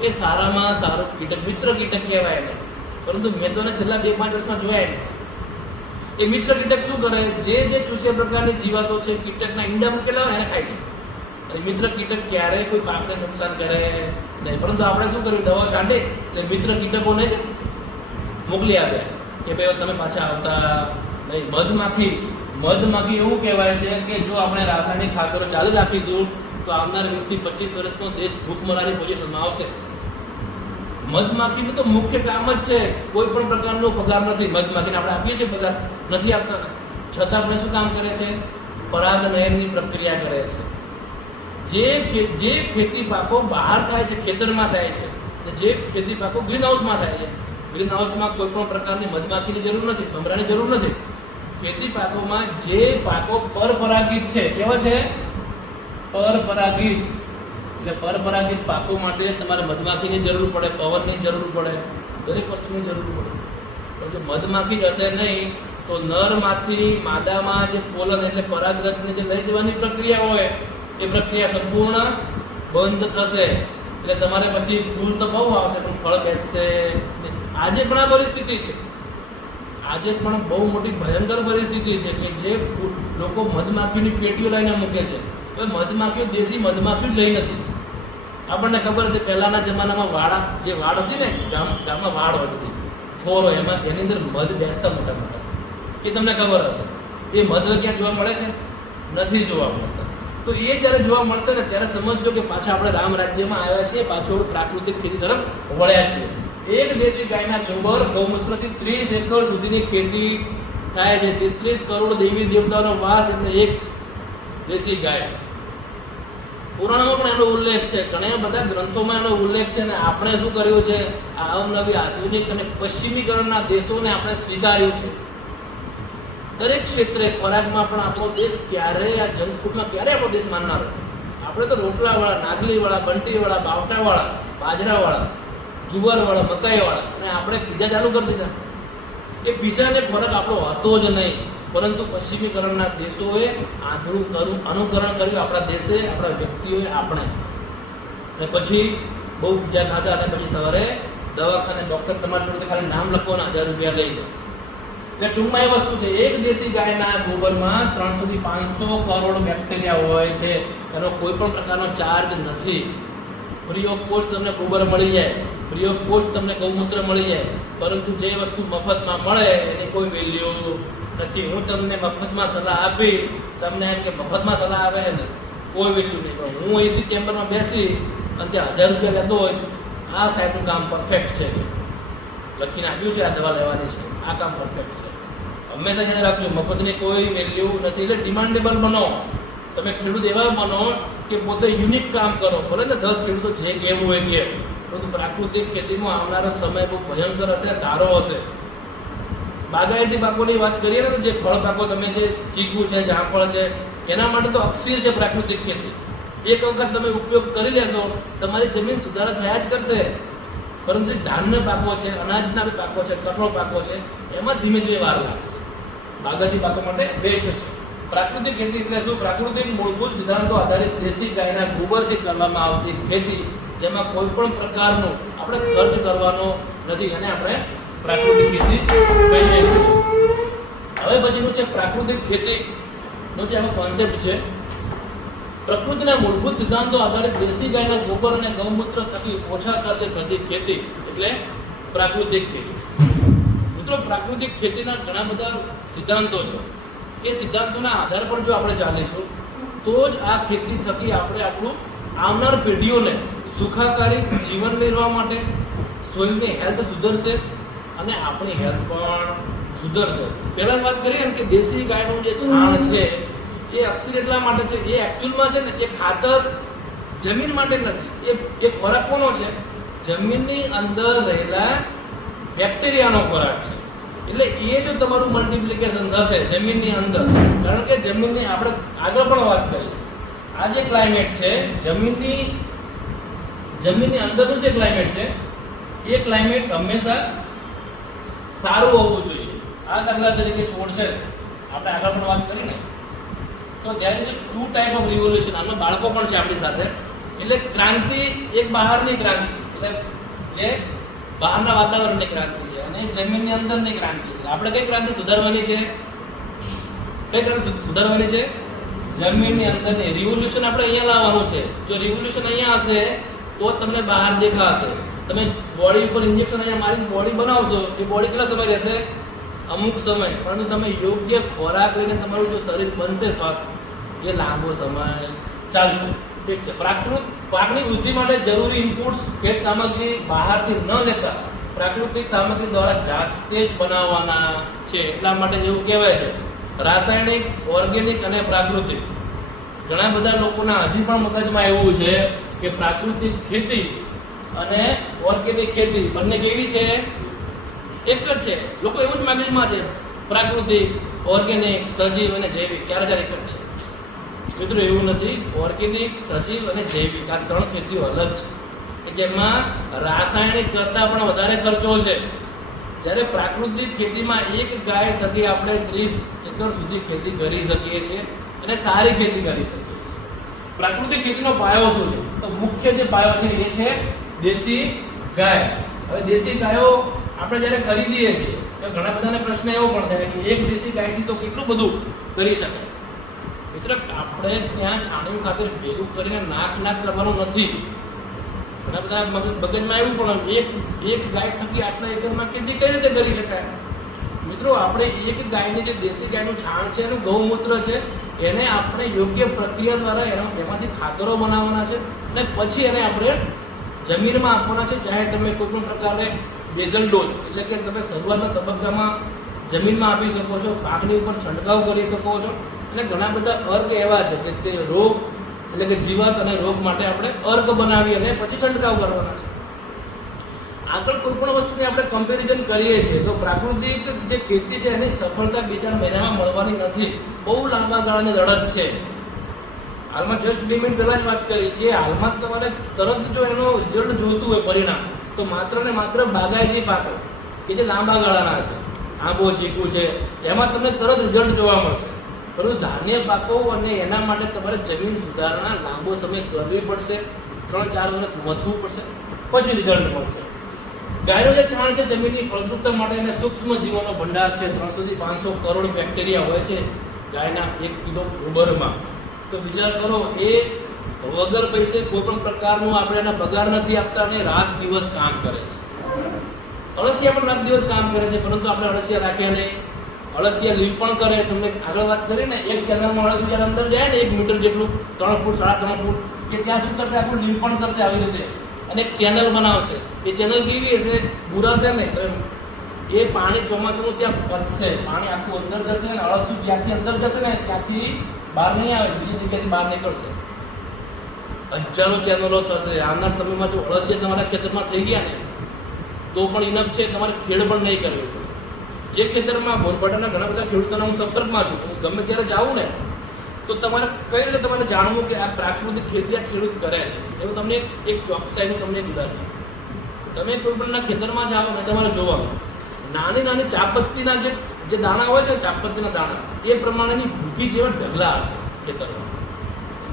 એ સારામાં સારું કીટક, મિત્ર કીટક કહેવાય એને. પરંતુ મેં તો છેલ્લા 2-5 વર્ષમાં જોયા એને. એ મિત્ર કીટક શું કરે? જે ચૂસ્યા પ્રકારની જીવાતો છે, કીટકના ઈંડા મૂકેલા હોય એને ખાઈ લે. અને મિત્ર કીટક ક્યારેય કોઈ પાકને નુકસાન કરે નહીં. પરંતુ આપણે શું કર્યું? દવા છાંટે એટલે મિત્ર કીટકોને મોકલી આપે કે ભાઈ તમે પાછા આવતા નહીં. મધમાખી એવું કહેવાય છે કે જો આપણે રાસાયણિક ખાતરો ચાલુ રાખીશું તો આવનાર 20-25 વર્ષનો દેશ ભૂખમરાની પોઝિશનમાં આવશે. મધમાખીનું તો મુખ્ય કામ જ છે, કોઈ પણ પ્રકારનો પગાર નથી. મધમાખીને આપણે આપીએ છીએ પગાર? નથી આપતા. છતાં આપણે શું કામ કરે છે? પરાગનયનની પ્રક્રિયા કરે છે. જે ખેતી પાકો બહાર થાય છે, ખેતરમાં થાય છે, જે ખેતી પાકો ગ્રીન હાઉસમાં થાય છે. ગ્રીન હાઉસમાં કોઈ પણ પ્રકારની મધમાખીની જરૂર નથી, ભમરાની જરૂર નથી. ખેતી પાકોમાં જે પાકો પરપરાગિત છે, કેવા છે? પરપરાગિત. એટલે પરપરાગિત પાકો માટે તમારે મધમાખીની જરૂર પડે, પવનની જરૂર પડે, દરેક વસ્તુની જરૂર પડે. પણ જો મધમાખી હશે નહીં તો નરમાંથી માદામાં જે પોલન એટલે પરાગરજને જે લઈ જવાની પ્રક્રિયા હોય એ પ્રક્રિયા સંપૂર્ણ બંધ થશે. એટલે તમારે પછી ફૂલ તો બહુ આવશે પણ ફળ બેસશે. આજે પણ આ પરિસ્થિતિ છે. આજે પણ બહુ મોટી ભયંકર પરિસ્થિતિ છે કે જે લોકો મધમાખીની પેટીઓ લઈને મૂકે છે. હવે મધમાખીઓ દેશી મધમાખીઓ જ લઈ નથી. આપણને ખબર છે પહેલાના જમાનામાં વાડ હતી ને, ગામમાં વાડ હતી, થોર હોય, એમાં એની અંદર મધ બેસતા મોટા મોટા. એ તમને ખબર હશે. એ મધ ક્યાં જોવા મળે છે? નથી જોવા મળતા. તો એ જ્યારે જોવા મળશે ને ત્યારે સમજજો કે પાછા આપણે રામ રાજ્યમાં આવ્યા છીએ, પાછું પ્રાકૃતિક ખેતી તરફ વળ્યા છીએ. એક દેશી ગાયના ગૌમૂત્રથી 30 એકર સુધીની ખેતી થાય છે. 33 કરોડ દેવી દેવતાનો વાસ એટલે એક દેશી ગાય. પુરાણમાં પણ એનો ઉલ્લેખ છે, ઘણા બધા ગ્રંથોમાં એનો ઉલ્લેખ છે. ને આપણે શું કર્યું છે, આ અવનવી આધુનિક અને પશ્ચિમીકરણના દેશોને આપણે સ્વીકાર્યું છે. દરેક ક્ષેત્રે ખોરાકમાં પણ આપણો દેશ ક્યારેય આ જંક ફૂડમાં ક્યારેય આપણો દેશ માનનારો. આપણે તો રોટલાવાળા, નાગલીવાળા, બંટીવાળા, બાવટાવાળા, બાજરાવાળા, જુવારવાળા, મકાઈવાળા, અને આપણે પીઝા ચાલુ કરી દીધા. એ પીઝાને ખોરાક આપણો હતો જ નહીં, પરંતુ પશ્ચિમીકરણના દેશોએ અનુકરણ કર્યું આપણા દેશે, આપણા વ્યક્તિઓએ, આપણે. અને પછી બહુ પીઝા ખાધા અને પછી સવારે દવાખાને ડૉક્ટર તમારી જોડે ખાલી નામ લખો ને 1000 રૂપિયા લઈ લે. એટલે ટૂંકમાં એ વસ્તુ છે, એક દેશી ગાયના ગોબરમાં 300 થી 500 કરોડ બેક્ટેરિયા હોય છે. એનો કોઈ પણ પ્રકારનો ચાર્જ નથી. ફ્રી ઓફ કોસ્ટ તમને ગોબર મળી જાય, ફ્રી ઓફ કોસ્ટ તમને ગૌમૂત્ર મળી જાય, પરંતુ જે વસ્તુ મફતમાં મળે એની કોઈ વેલ્યુ નથી. હું તમને મફતમાં સલાહ આપી, તમને એમ કે મફતમાં સલાહ આવે ને કોઈ વેલ્યુ નહીં. પણ હું એસી ચેમ્બરમાં બેસી અને ત્યાં 1000 રૂપિયા લેતો હોઈશ, આ સાહેબનું કામ પરફેક્ટ છે, લખીને આપ્યું છે, આ દવા લેવાની છે, આ કામ પરફેક્ટ છે. હંમેશા યાદ રાખજો, મફતની કોઈ વેલ્યુ નથી. એટલે ડિમાન્ડેબલ બનો. તમે ખેડૂત એવા બનો કે પોતે યુનિક કામ કરો. ભલે ને 10 ખેડૂતો જે કહેવું હોય કે, પરંતુ પ્રાકૃતિક ખેતીમાં આવનારો સમય બહુ ભયંકર હશે, સારો હશે. બાગાયતી પાકોની વાત કરીએ ને, જે ફળ પાકો, તમે જે ચીકુ છે, જામફળ છે, એના માટે તો અક્ષીર છે પ્રાકૃતિક ખેતી. એક વખત તમે ઉપયોગ કરી લેશો, તમારી જમીન સુધારા થયા જ કરશે. પરંતુ ધાનના પાકો છે, અનાજના બી પાકો છે, કઠોળ પાકો છે, એમાં ધીમે ધીમે વાર લાગશે. બાગાયતી પાકો માટે બેસ્ટ છે. પ્રાકૃતિક ખેતી એટલે શું? પ્રાકૃતિક મૂળભૂત સિદ્ધાંતો આધારિત દેશી ગાયના ગોબરથી કરવામાં આવતી ખેતી, જેમાં કોઈ પણ પ્રકારનો આપણે ખર્ચ કરવાનો નથી, અને આપણે પ્રાકૃતિક ખેતી કહીએ છીએ. હવે પછીનું છે પ્રાકૃતિક ખેતીનો જે આનો કોન્સેપ્ટ છે. પ્રકૃતિના મૂળભૂત સિદ્ધાંતો આધારિત દેશી ગાયના ગોબર અને ગૌમૂત્ર થકી ઓછા ખર્ચે થતી ખેતી એટલે પ્રાકૃતિક ખેતી. મિત્રો, પ્રાકૃતિક ખેતીના ઘણા બધા સિદ્ધાંતો છે. એ સિદ્ધાંતોના આધાર પર જો આપણે ચાલીશું તો જ આ ખેતી થકી આપણે આપણું આવનાર પેઢીઓને સુખાકારી જીવન નિર્વાહ માટે સોઇલની હેલ્થ સુધરશે અને આપણી હેલ્થ પણ સુધરશે. પહેલા જ વાત કરીએ ને કે દેશી ગાયનું જે છાણ છે એ અક્ષર એટલા માટે છે, એ એકચ્યુઅલમાં છે ને એ ખાતર જમીન માટે નથી. એ ખોરાક કોનો છે? જમીનની અંદર રહેલા બેક્ટેરિયાનો ખોરાક છે. એટલે એ જો તમારું મલ્ટિપ્લિકેશન થશે જમીનની અંદર, કારણ કે જમીનની આપણે આગળ પણ વાત કરી, આ જે ક્લાઇમેટ છે જમીનની અંદરનું જે ક્લાઇમેટ છે એ ક્લાઇમેટ હંમેશા સારું હોવું જોઈએ. આ દાખલા તરીકે છોડ છે, આપણે આગળ પણ વાત કરી ને, તો ત્યારે જે 2 ટાઈપ ઓફ રિવોલ્યુશન, આમાં બાળકો પણ છે આપણી સાથે. એટલે ક્રાંતિ, એક બહારની ક્રાંતિ, એટલે જે બહારના વાતાવરણની ક્રાંતિ છે, અને જમીનની અંદરની ક્રાંતિ છે. આપણે કઈ ક્રાંતિ સુધારવાની છે? કઈ ક્રાંતિ સુધારવાની છે? જમીનની અંદરની. રિવોલ્યુશન આપણે અહીંયા લાવવાનું છે. જો રિવોલ્યુશન અહીંયા હશે તો તમને બહાર દેખાશે. તમે બોડી ઉપર ઇન્જેક્શન અહીંયા મારીને બોડી બનાવશો, એ બોડી કેટલા સમય રહેશે? અમુક સમય. પરંતુ તમે યોગ્ય ખોરાક લઈને તમારું જો શરીર બનશે સ્વાસ્થ્ય, એ લાંબો સમય ચાલશે. ઠીક છે. પાકની વૃદ્ધિ માટે જરૂરી ઇનપુટ્સ, ખેત સામગ્રી બહારથી ન લેતા પ્રાકૃતિક સામગ્રી દ્વારા જાતે જ બનાવવાના છે. એટલા માટે જેવું કહેવાય છે રાસાયણિક, ઓર્ગેનિક અને પ્રાકૃતિક. ઘણા બધા લોકોના હજી પણ મગજમાં એવું છે કે પ્રાકૃતિક ખેતી અને ઓર્ગેનિક ખેતી બંને કેવી છે? એક જ છે. લોકો એવું જ મગજમાં છે, પ્રાકૃતિક, ઓર્ગેનિક, સજીવ અને જૈવિક 4 એક જ છે. મિત્રો, એવું નથી. ઓર્ગેનિક, સજીવ અને જૈવિક આ 3 ખેતીઓ અલગ છે, જેમાં રાસાયણિક કરતાં પણ વધારે ખર્ચો છે. જ્યારે પ્રાકૃતિક ખેતીમાં એક ગાય થકી આપણે 30 એકર સુધી ખેતી કરી શકીએ છીએ અને સારી ખેતી કરી શકીએ છીએ. પ્રાકૃતિક ખેતીનો પાયો શું છે? તો મુખ્ય જે પાયો છે એ છે દેશી ગાય. હવે દેશી ગાયો આપણે જ્યારે ખરીદીએ છીએ તો ઘણા બધાને પ્રશ્ન એવો પણ થાય કે એક દેશી ગાયથી તો કેટલું બધું કરી શકાય. મિત્ર, આપણે ત્યાં છાણિયું ખાતર ભેગું કરીને નાક કરવાનું નથી. ઘણા બધા મગજમાં એવું પણ એક ગાય થકી આટલા એકરમાં ખેતી કઈ રીતે કરી શકાય? મિત્રો, આપણે એક ગાયની જે દેશી ગાયનું છાણ છે, એનું ગૌમૂત્ર છે, એને આપણે યોગ્ય પ્રક્રિયા દ્વારા એમાંથી ખાતરો બનાવવાના છે અને પછી એને આપણે જમીનમાં આપવાના છે. ચાહે તમે કોઈ પણ પ્રકારે બેઝલ ડોઝ, એટલે કે તમે શરૂઆતના તબક્કામાં જમીનમાં આપી શકો છો, પાકની ઉપર છંટકાવ કરી શકો છો. અને ઘણા બધા અર્ગ એવા છે કે તે રોગ એટલે કે જીવાત અને રોગ માટે આપણે અર્ક બનાવી અને પછી છંટકાવ કરવાના. આગળ કોઈ પણ વસ્તુની આપણે કમ્પેરિઝન કરીએ છીએ તો પ્રાકૃતિક જે ખેતી છે એની સફળતા 2-4 મહિનામાં મળવાની નથી. બહુ લાંબા ગાળાની લડત છે. હાલમાં જસ્ટ 2 મિનિટ પહેલા જ વાત કરી કે હાલમાં તમારે તરત જો એનો રિઝલ્ટ જોતું હોય પરિણામ તો માત્ર ને માત્ર બાગાયતી પાકો કે જે લાંબા ગાળાના છે, આંબો ચીકુ છે, એમાં તમને તરત રિઝલ્ટ જોવા મળશે. પરંતુ ધાન્ય પાકો અને એના માટે તમારે જમીન સુધારણા લાંબો સમય કરવી પડશે, 3-4 વર્ષ મથવું પડશે, પછી રિઝલ્ટ મળશે. ગાયનો જે છાણ છે જમીનની ફળદ્રુપતા માટે અને સૂક્ષ્મ જીવોનો ભંડાર છે. 300 થી 500 કરોડ બેક્ટેરિયા હોય છે ગાયના 1 કિલો ગોબરમાં. તો વિચાર કરો, એ વગર પૈસે કોઈ પણ પ્રકારનું આપણે એના પગાર નથી આપતા અને રાત દિવસ કામ કરે છે. અળસિયા પણ રાત દિવસ કામ કરે છે, પરંતુ આપણે અળસિયા રાખ્યા નહીં. અળસિયા લીંપણ કરે. તમને આગળ વાત કરીને એક ચેનલમાં અળસિયા અંદર જાય ને 1 મીટર જેટલું, 3 ફૂટ 3.5 ફૂટ, કે ત્યાં શું કરશે, આખું લીંપણ કરશે આવી રીતે અને એક ચેનલ બનાવશે. એ ચેનલ કેવી હશે, બુરાશે નહીં તો એ પાણી ચોમાસાનું ત્યાં પચશે, પાણી આખું અંદર જશે અને અળસિયું જ્યાંથી અંદર જશે ને ત્યાંથી બહાર નહીં આવે, બીજી જગ્યાથી બહાર નીકળશે. હજારો ચેનલો થશે. આવનાર સમયમાં જો અળસિયા તમારા ખેતરમાં થઈ ગયા ને તો પણ ઇનફ છે, તમારે ખેડ પણ નહીં કરવી. જે ખેતરમાં બોરબાટાના ઘણા બધા ખેડૂતોના હું સંપર્કમાં છું, હું ગમે ત્યારે જાઉં ને તો તમારે કઈ રીતે તમારે જાણવું કે આ પ્રાકૃતિક ખેતી આ ખેડૂત કરે છે. એવું તમને એક ચોકસાઈનું તમને એક ઉદાહરણ. તમે કોઈ પણના ખેતરમાં જાઓ ને તમારે જોવાનું નાની નાની ચાપત્તીના જે દાણા હોય છે, ચાપત્તીના દાણા એ પ્રમાણેની ભૂકી જેવા ઢગલા હશે ખેતરમાં.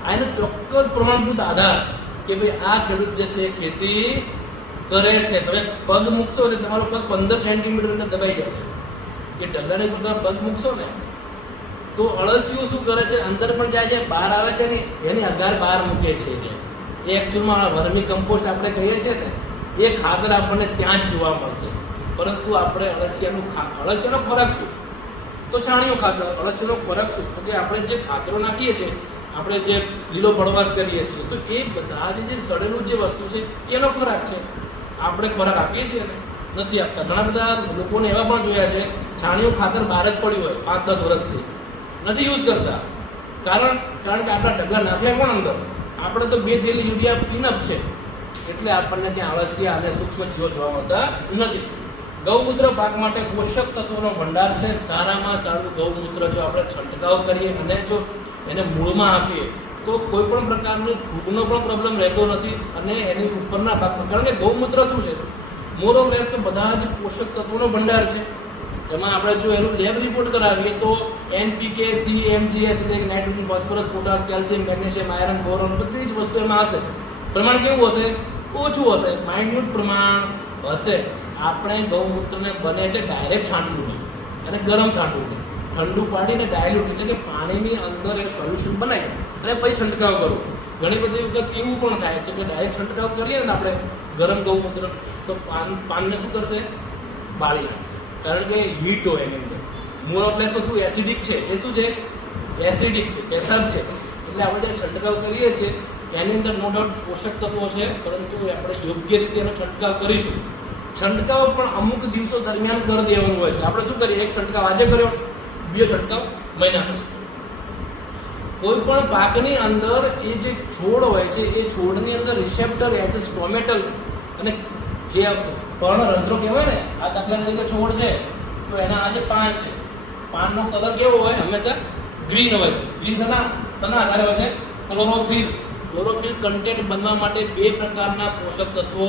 આ એનો ચોક્કસ પ્રમાણભૂત આધાર કે ભાઈ આ ખેડૂત જે છે ખેતી કરે છે. તમે પગ મૂકશો એટલે તમારો પગ 15 સેન્ટીમીટર અંદર દબાઈ જશે. એ ઢગલાની ઉપર તમે પગ મૂકશો ને તો અળસિયું શું કરે છે, અંદર પણ જાય છે, બહાર આવે છે ને એની અગાર બહાર મૂકે છે. એ એકચ્યુઅલમાં વર્મી કમ્પોસ્ટ આપણે કહીએ છીએ ને એ ખાતર આપણને ત્યાં જ જોવા મળશે. પરંતુ આપણે અળસિયાનો ખોરાક શું, તો છાણિયું ખાતર. અળસિયાનો ખોરાક શું, તો કે આપણે જે ખાતરો નાખીએ છીએ, આપણે જે લીલો પડવાશ કરીએ છીએ, તો એ બધા જે સડેલું જે વસ્તુ છે એનો ખોરાક છે. આપણે ખોરાક આપીએ છીએ ને નથી આપતા. ઘણા બધા લોકોને એવા પણ જોયા છે છાણિયું ખાતર બહાર જ પડ્યું હોય 5-10 વર્ષથી, નથી યુઝ કરતા. કારણ કે આપણા ઢગલા નાખ્યા કોણ અંદર, આપણે તો 2 થેલી યુરિયા ઇનફ છે. એટલે આપણને ત્યાં અળસિયા અને સૂક્ષ્મ જીવો જોવા મળતા નથી. ગૌમૂત્ર પાક માટે પોષક તત્વોનો ભંડાર છે. સારામાં સારું ગૌમૂત્ર જો આપણે છંટકાવ કરીએ અને જો એને મૂળમાં આપીએ તો કોઈ પણ પ્રકારની ફૂગનો પણ પ્રોબ્લેમ રહેતો નથી અને એની ઉપરના ભાગમાં, કારણ કે ગૌમૂત્ર શું છે, મોર ઓફ લેસ તો બધા જ પોષક તત્વોનો ભંડાર છે. એમાં આપણે જો એનું લેબ રિપોર્ટ કરાવીએ તો NPK, CMGS એટલે nitrogen, phosphorus, potash, calcium, magnesium, iron, boron બધી જ વસ્તુ એમાં હશે. પ્રમાણ કેવું હશે, ઓછું હશે, માઇન્યુટ પ્રમાણ હશે. આપણે ગૌમૂત્રને બને એટલે ડાયરેક્ટ છાંટવું નહીં અને ગરમ છાંટવું નહીં, ઠંડુ પાડીને ડાયલ્યુટ એટલે કે પાણીની અંદર એ સોલ્યુશન બનાવી અને પછી છંટકાવ કરવો. ઘણી બધી વખત એવું પણ થાય છે કે ડાયરેક્ટ છંટકાવ કરીએ ને આપણે ગરમ ગૌમૂત્ર તો પાનને શું કરશે, બાળી નાખશે. કારણ કે હીટ હોય એની અંદર. મોર ઓફ લેસ શું એસિડિક છે, એ શું છે, એસિડિક છે, પેશાબ છે. એટલે આપણે જ્યારે છંટકાવ કરીએ છીએ એની અંદર નો ડાઉટ પોષક તત્વો છે, પરંતુ આપણે યોગ્ય રીતે એનો છંટકાવ કરીશું. છંટકાવ પણ અમુક દિવસો દરમિયાન કરી દેવાનું હોય છે. આપણે શું કરીએ, એક છંટકાવ આજે કર્યો, બીજો છંટકાવ મહિના પછી. કોઈ પણ પાકની અંદર એ જે છોડ હોય છે એ છોડની અંદર રિસેપ્ટર એઝ એ સ્ટોમેટલ અને જે પર્ણરંધ્રો કહેવાય ને, આ દાખલા તરીકે છોડ છે તો એના આ જે પાન છે, પાનનો કલર કેવો હોય, હંમેશા ગ્રીન હોય છે. ગ્રીન શેના આધારે હોય છે, ક્લોરોફિલ. ક્લોરોફિલ કન્ટેન્ટ બનવા માટે 2 પ્રકારના પોષક તત્વો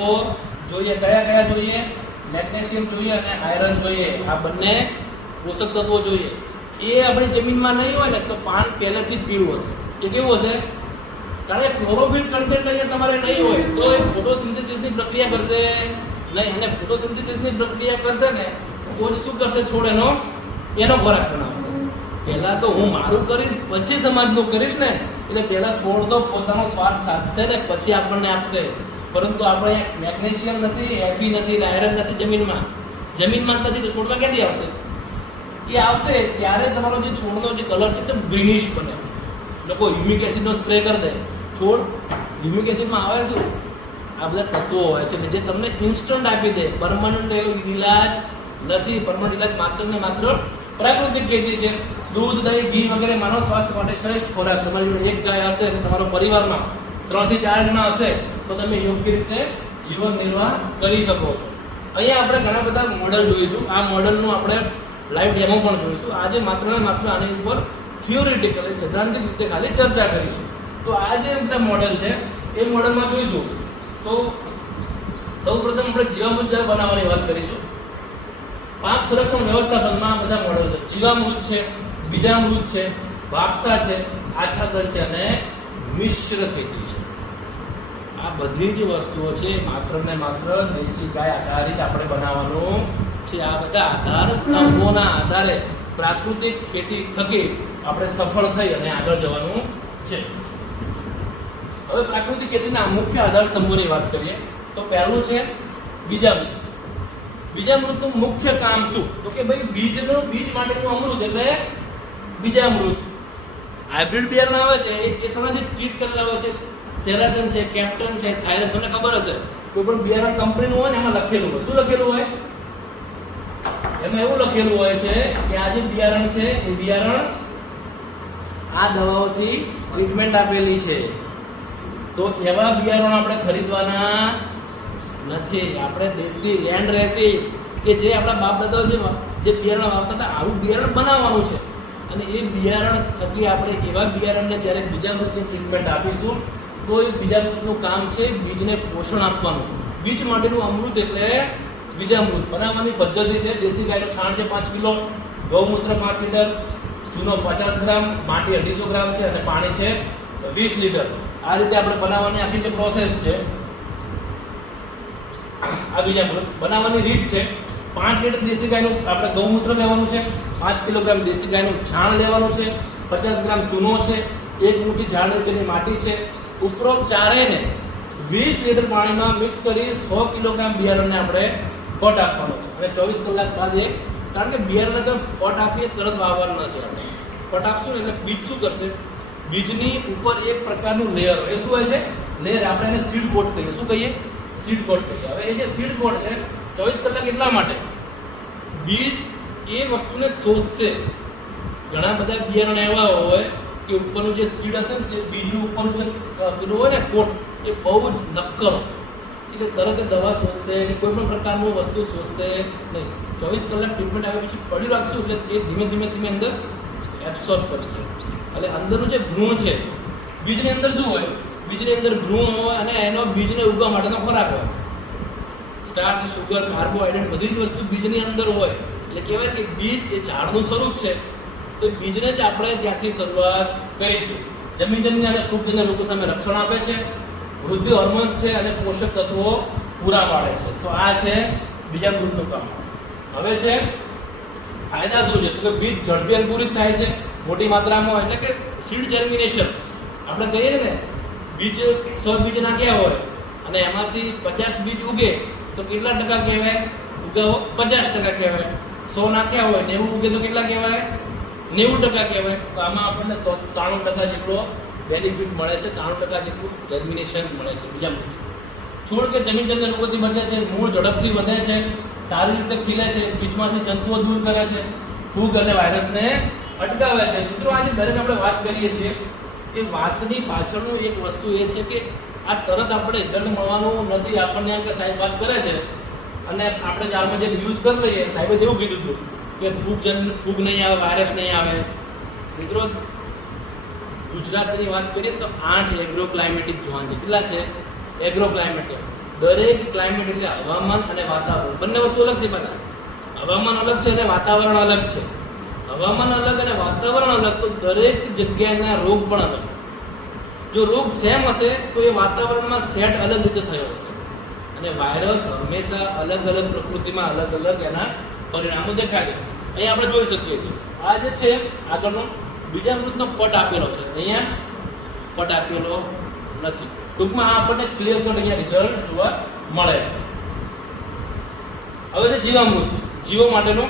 જોઈએ. કયા જોઈએ, મેગ્નેશિયમ જોઈએ અને આયરન જોઈએ. આ બંને પોષક તત્વો જોઈએ. એ આપણી જમીનમાં નહીં હોય ને તો પાન પહેલેથી જ પીળું હશે. એ કેવું હશે, કારણ કે ક્લોરોફિલ કન્ટેન્ટ અહીંયા તમારે નહીં હોય તો એ ફોટોસિન્થેસિસની પ્રક્રિયા કરશે નહીં. અને ફોટોસિન્થેસિસની પ્રક્રિયા કરશે ને તો શું કરશે, છોડ એનો ખોરાક બનાવશે. પહેલાં તો હું મારું કરીશ પછી સમાજનું કરીશ ને, એટલે પહેલાં છોડ તો પોતાનો સ્વાદ સાધશે ને પછી આપણને આપશે. પરંતુ આપણે મેગ્નેશિયમ નથી, Fe નથી, આયરન નથી જમીનમાં નથી તો છોડમાં ક્યાંથી આવશે? એ આવશે ત્યારે તમારો જે છોડનો જે કલર છે તે ગ્રીનિશ બને. લોકો હ્યુમિક એસિડનો સ્પ્રે કરી દે, છોડ હ્યુમિક એસિડમાં આવે શું, આ બધા તત્વો હોય છે જે તમને ઇન્સ્ટન્ટ આપી દે. પરમાનન્ટ ઇલાજ નથી. પરમાનન્ટ ઇલાજ માત્ર ને માત્ર પ્રાકૃતિક ખેતી છે. દૂધ, દહીં, ઘી વગેરે માનવ સ્વાસ્થ્ય માટે શ્રેષ્ઠ ખોરાક. તમારી જોડે એક ગાય હશે અને તમારો પરિવારમાં 3 થી 4 જણા હશે તો તમે યોગ્ય રીતે જીવન નિર્વાહ કરી શકો છો. અહીંયા આપણે ઘણા બધા મોડલ જોઈશું. આ મોડલનું આપણે લાઈવ ડેમો પણ જોઈશું. આજે માત્ર ને માત્ર આની ઉપર થિયોરિટિકલ સૈદ્ધાંતિક રીતે ખાલી ચર્ચા કરીશું. તો આ જે બધા મોડલ છે એ મોડલમાં જોઈશું. તો સૌપ્રથમ આપણે જીવામૃત બનાવવાની વાત કરીશું. પાક સંરક્ષણ વ્યવસ્થાપનમાં આ બધા મોડલ છે. જીવામૃત છે, બીજામૃત છે, વાપસા છે, આચ્છાદન છે અને મિશ્ર ખેતી છે. આ બધી જ વસ્તુઓ છે માત્ર ને માત્ર દેશી ગાય આધારિત આપણે બનાવવાનું છે. આ બધા આધાર સ્તંભોના આધારે પ્રાકૃતિક ખેતી થકી આપણે સફળ થઈ અને આગળ જવાનું છે. હવે પ્રાકૃતિક ખેતીના મુખ્ય આધાર સ્તંભોની વાત કરીએ તો પહેલું છે બીજામૃત. બીજામૃતનું મુખ્ય કામ શું? તો કે ભાઈ બીજ માટેનું અમૃત એટલે બીજામૃત. હાઇબ્રિડ બિયારણ આવે છે એ સમાજિક ટ્રીટ કરેલા આવે છે. સેરાજન છે, કેપ્ટન છે, થાઇરોઇડ, તમને ખબર હશે કોઈ પણ બિયારણ કંપનીનું હોય ને એમાં લખેલું હોય. શું લખેલું હોય? એમાં એવું લખેલું હોય છે કે આ જે બિયારણ છે એ બિયારણ આ દવાઓથી ટ્રીટમેન્ટ આપેલી છે. તો એવા બિયારણ આપણે ખરીદવાના નથી. આપણે દેશી લેન્ડ રેસી કે જે આપણા બાપ દાદાઓ જે બિયારણ વાપરતા હતા આવું બિયારણ બનાવવાનું છે. અને એ બિયારણ થકી આપણે એવા બિયારણને જ્યારે બીજામૃતની ટ્રીટમેન્ટ આપીશું તો એ બીજામૃતનું કામ છે બીજને પોષણ આપવાનું. બીજ માટેનું અમૃત એટલે બીજામૃત. બનાવવાની પદ્ધતિ છે દેશી ગાયનું છાણ છે 5 કિલો, ગૌમૂત્ર 5 લીટર, ચૂનો 50 ગ્રામ, માટી 250 ગ્રામ છે અને પાણી છે 20 લીટર. આ રીતે આપણે બનાવવાની આખી જે પ્રોસેસ છે આ બીજામૃત બનાવવાની રીત છે. 5 લીટર દેશી ગાયનું આપણે ગૌમૂત્ર લેવાનું છે, 5 કિલોગ્રામ દેશી ગાયનું છાણ લેવાનું છે, 50 ગ્રામ ચૂનો છે, 1 મુઠ્ઠી ઝાડ નીચેની માટી છે. ઉપરોક્ત ચારેયને 20 લીટર પાણીમાં મિક્સ કરી 100 કિલોગ્રામ બિયારણને આપણે પટ આપવાનો છે અને 24 કલાક બાદ કારણ કે બિયારણને તો પટ આપીએ તરત વાવવાનું નથી. આપણે પટ આપશું ને એટલે બીજ શું કરશે? બીજની ઉપર એક પ્રકારનું લેયર હોય. એ શું હોય છે? લેયર. આપણે એને સીડ કોટ કહીએ. શું કહીએ? સીડ કોટ કહીએ. હવે એ જે સીડ કોટ છે 24 કલાક એટલા માટે બીજ એ વસ્તુને શોધશે. ઘણા બધા બિયારણ એવા હોય કે ઉપરનું જે સીડ હશે ને જે બીજનું ઉપરનું જે પેલું હોય ને કોટ એ બહુ જ નક્કર એટલે તરત દવા શોધશે કે કોઈ પણ પ્રકારનું વસ્તુ શોધશે નહીં. 24 કલાક ટ્રીટમેન્ટ આવ્યા પછી પડ્યું રાખશું એટલે એ ધીમે ધીમે અંદર એબ્સોર્બ કરશે. એટલે અંદરનું જે ભ્રૂણ છે બીજની અંદર શું હોય? બીજની અંદર ભ્રૂણ હોય અને એનો બીજને ઉગવા માટેનો ખોરાક હોય. સ્ટાર્ચ, સુગર, કાર્બોહાઈડ્રેટ બધી જ વસ્તુ બીજની અંદર હોય. એટલે કહેવાય કે બીજ એ ઝાડનું સ્વરૂપ છે. તો બીજને જ આપણે ત્યાંથી શરૂઆત કરીશું. જમીનજન્ય અને ફૂગજન્ય રોગો સામે રક્ષણ આપે છે, વૃદ્ધિ હોર્મોન્સ છે અને પોષક તત્વો પૂરા પાડે છે. તો આ છે બીજામૃતનું કામ. હવે છે ફાયદા શું છે? તો કે બીજ ઝડપી અંકુરિત થાય છે મોટી માત્રામાં. એટલે કે સીડ જર્મિનેશન આપણે કહીએ ને બીજ 100 બીજ નાખ્યા હોય અને એમાંથી 50 બીજ ઉગે તો કેટલા ટકા કહેવાય? ઉગાવો 50% કહેવાય. 100 નાખ્યા હોય 90 ઉગે તો કેટલા કહેવાય? 90% કહેવાય. તો આમાં આપણને 93% જેટલો બેનિફિટ મળે છે. 93% જેટલું જર્મિનેશન મળે છે. બીજા છોડ કે જમીનજન્ય રોગોથી બચે છે, મૂળ ઝડપથી વધે છે, સારી રીતે ખીલે છે, બીજમાંથી જંતુઓ દૂર કરે છે, ફૂગ અને વાયરસને અટકાવે છે. મિત્રો આજે દરેક આપણે વાત કરીએ છીએ એ વાતની પાછળનું એક વસ્તુ એ છે કે આ તરત આપણે રિઝલ્ટ મળવાનું નથી. આપણને એમ કે સાહેબ વાત કરે છે અને આપણે ચારમાં જે યુઝ કરી લઈએ. સાહેબે જેવું કીધું હતું કે ફૂગ નહીં આવે, વાયરસ નહીં આવે. મિત્રો ગુજરાતની વાત કરીએ તો 8 એગ્રો ક્લાઇમેટિક ઝોન છે. કેટલા છે? Agro climatic. દરેક ક્લાઇમેટ એટલે હવામાન અને વાતાવરણ બંને વસ્તુ અલગ છે. પાછી હવામાન અલગ છે અને વાતાવરણ અલગ છે. હવામાન અલગ અને વાતાવરણ અલગ તો દરેક જગ્યાના રોગ પણ અલગ. જો રોગ સેમ હશે તો એ વાતાવરણમાં સેટ અલગ રીતે થયો હશે અને વાયરસ હંમેશા અલગ અલગ પ્રકૃતિમાં અલગ અલગ એના પરિણામો દેખાડે. અહીંયા આપણે જોઈ શકીએ છીએ આ જે છે આગળનો બીજામૃતનો પટ આપેલો છે. અહીંયા પટ આપેલો નથી. ટૂંકમાં આપણને ક્લિયર કટ અહીંયા રિઝલ્ટ જોવા મળે છે. હવે છે જીવામૃત. જીવો માટેનો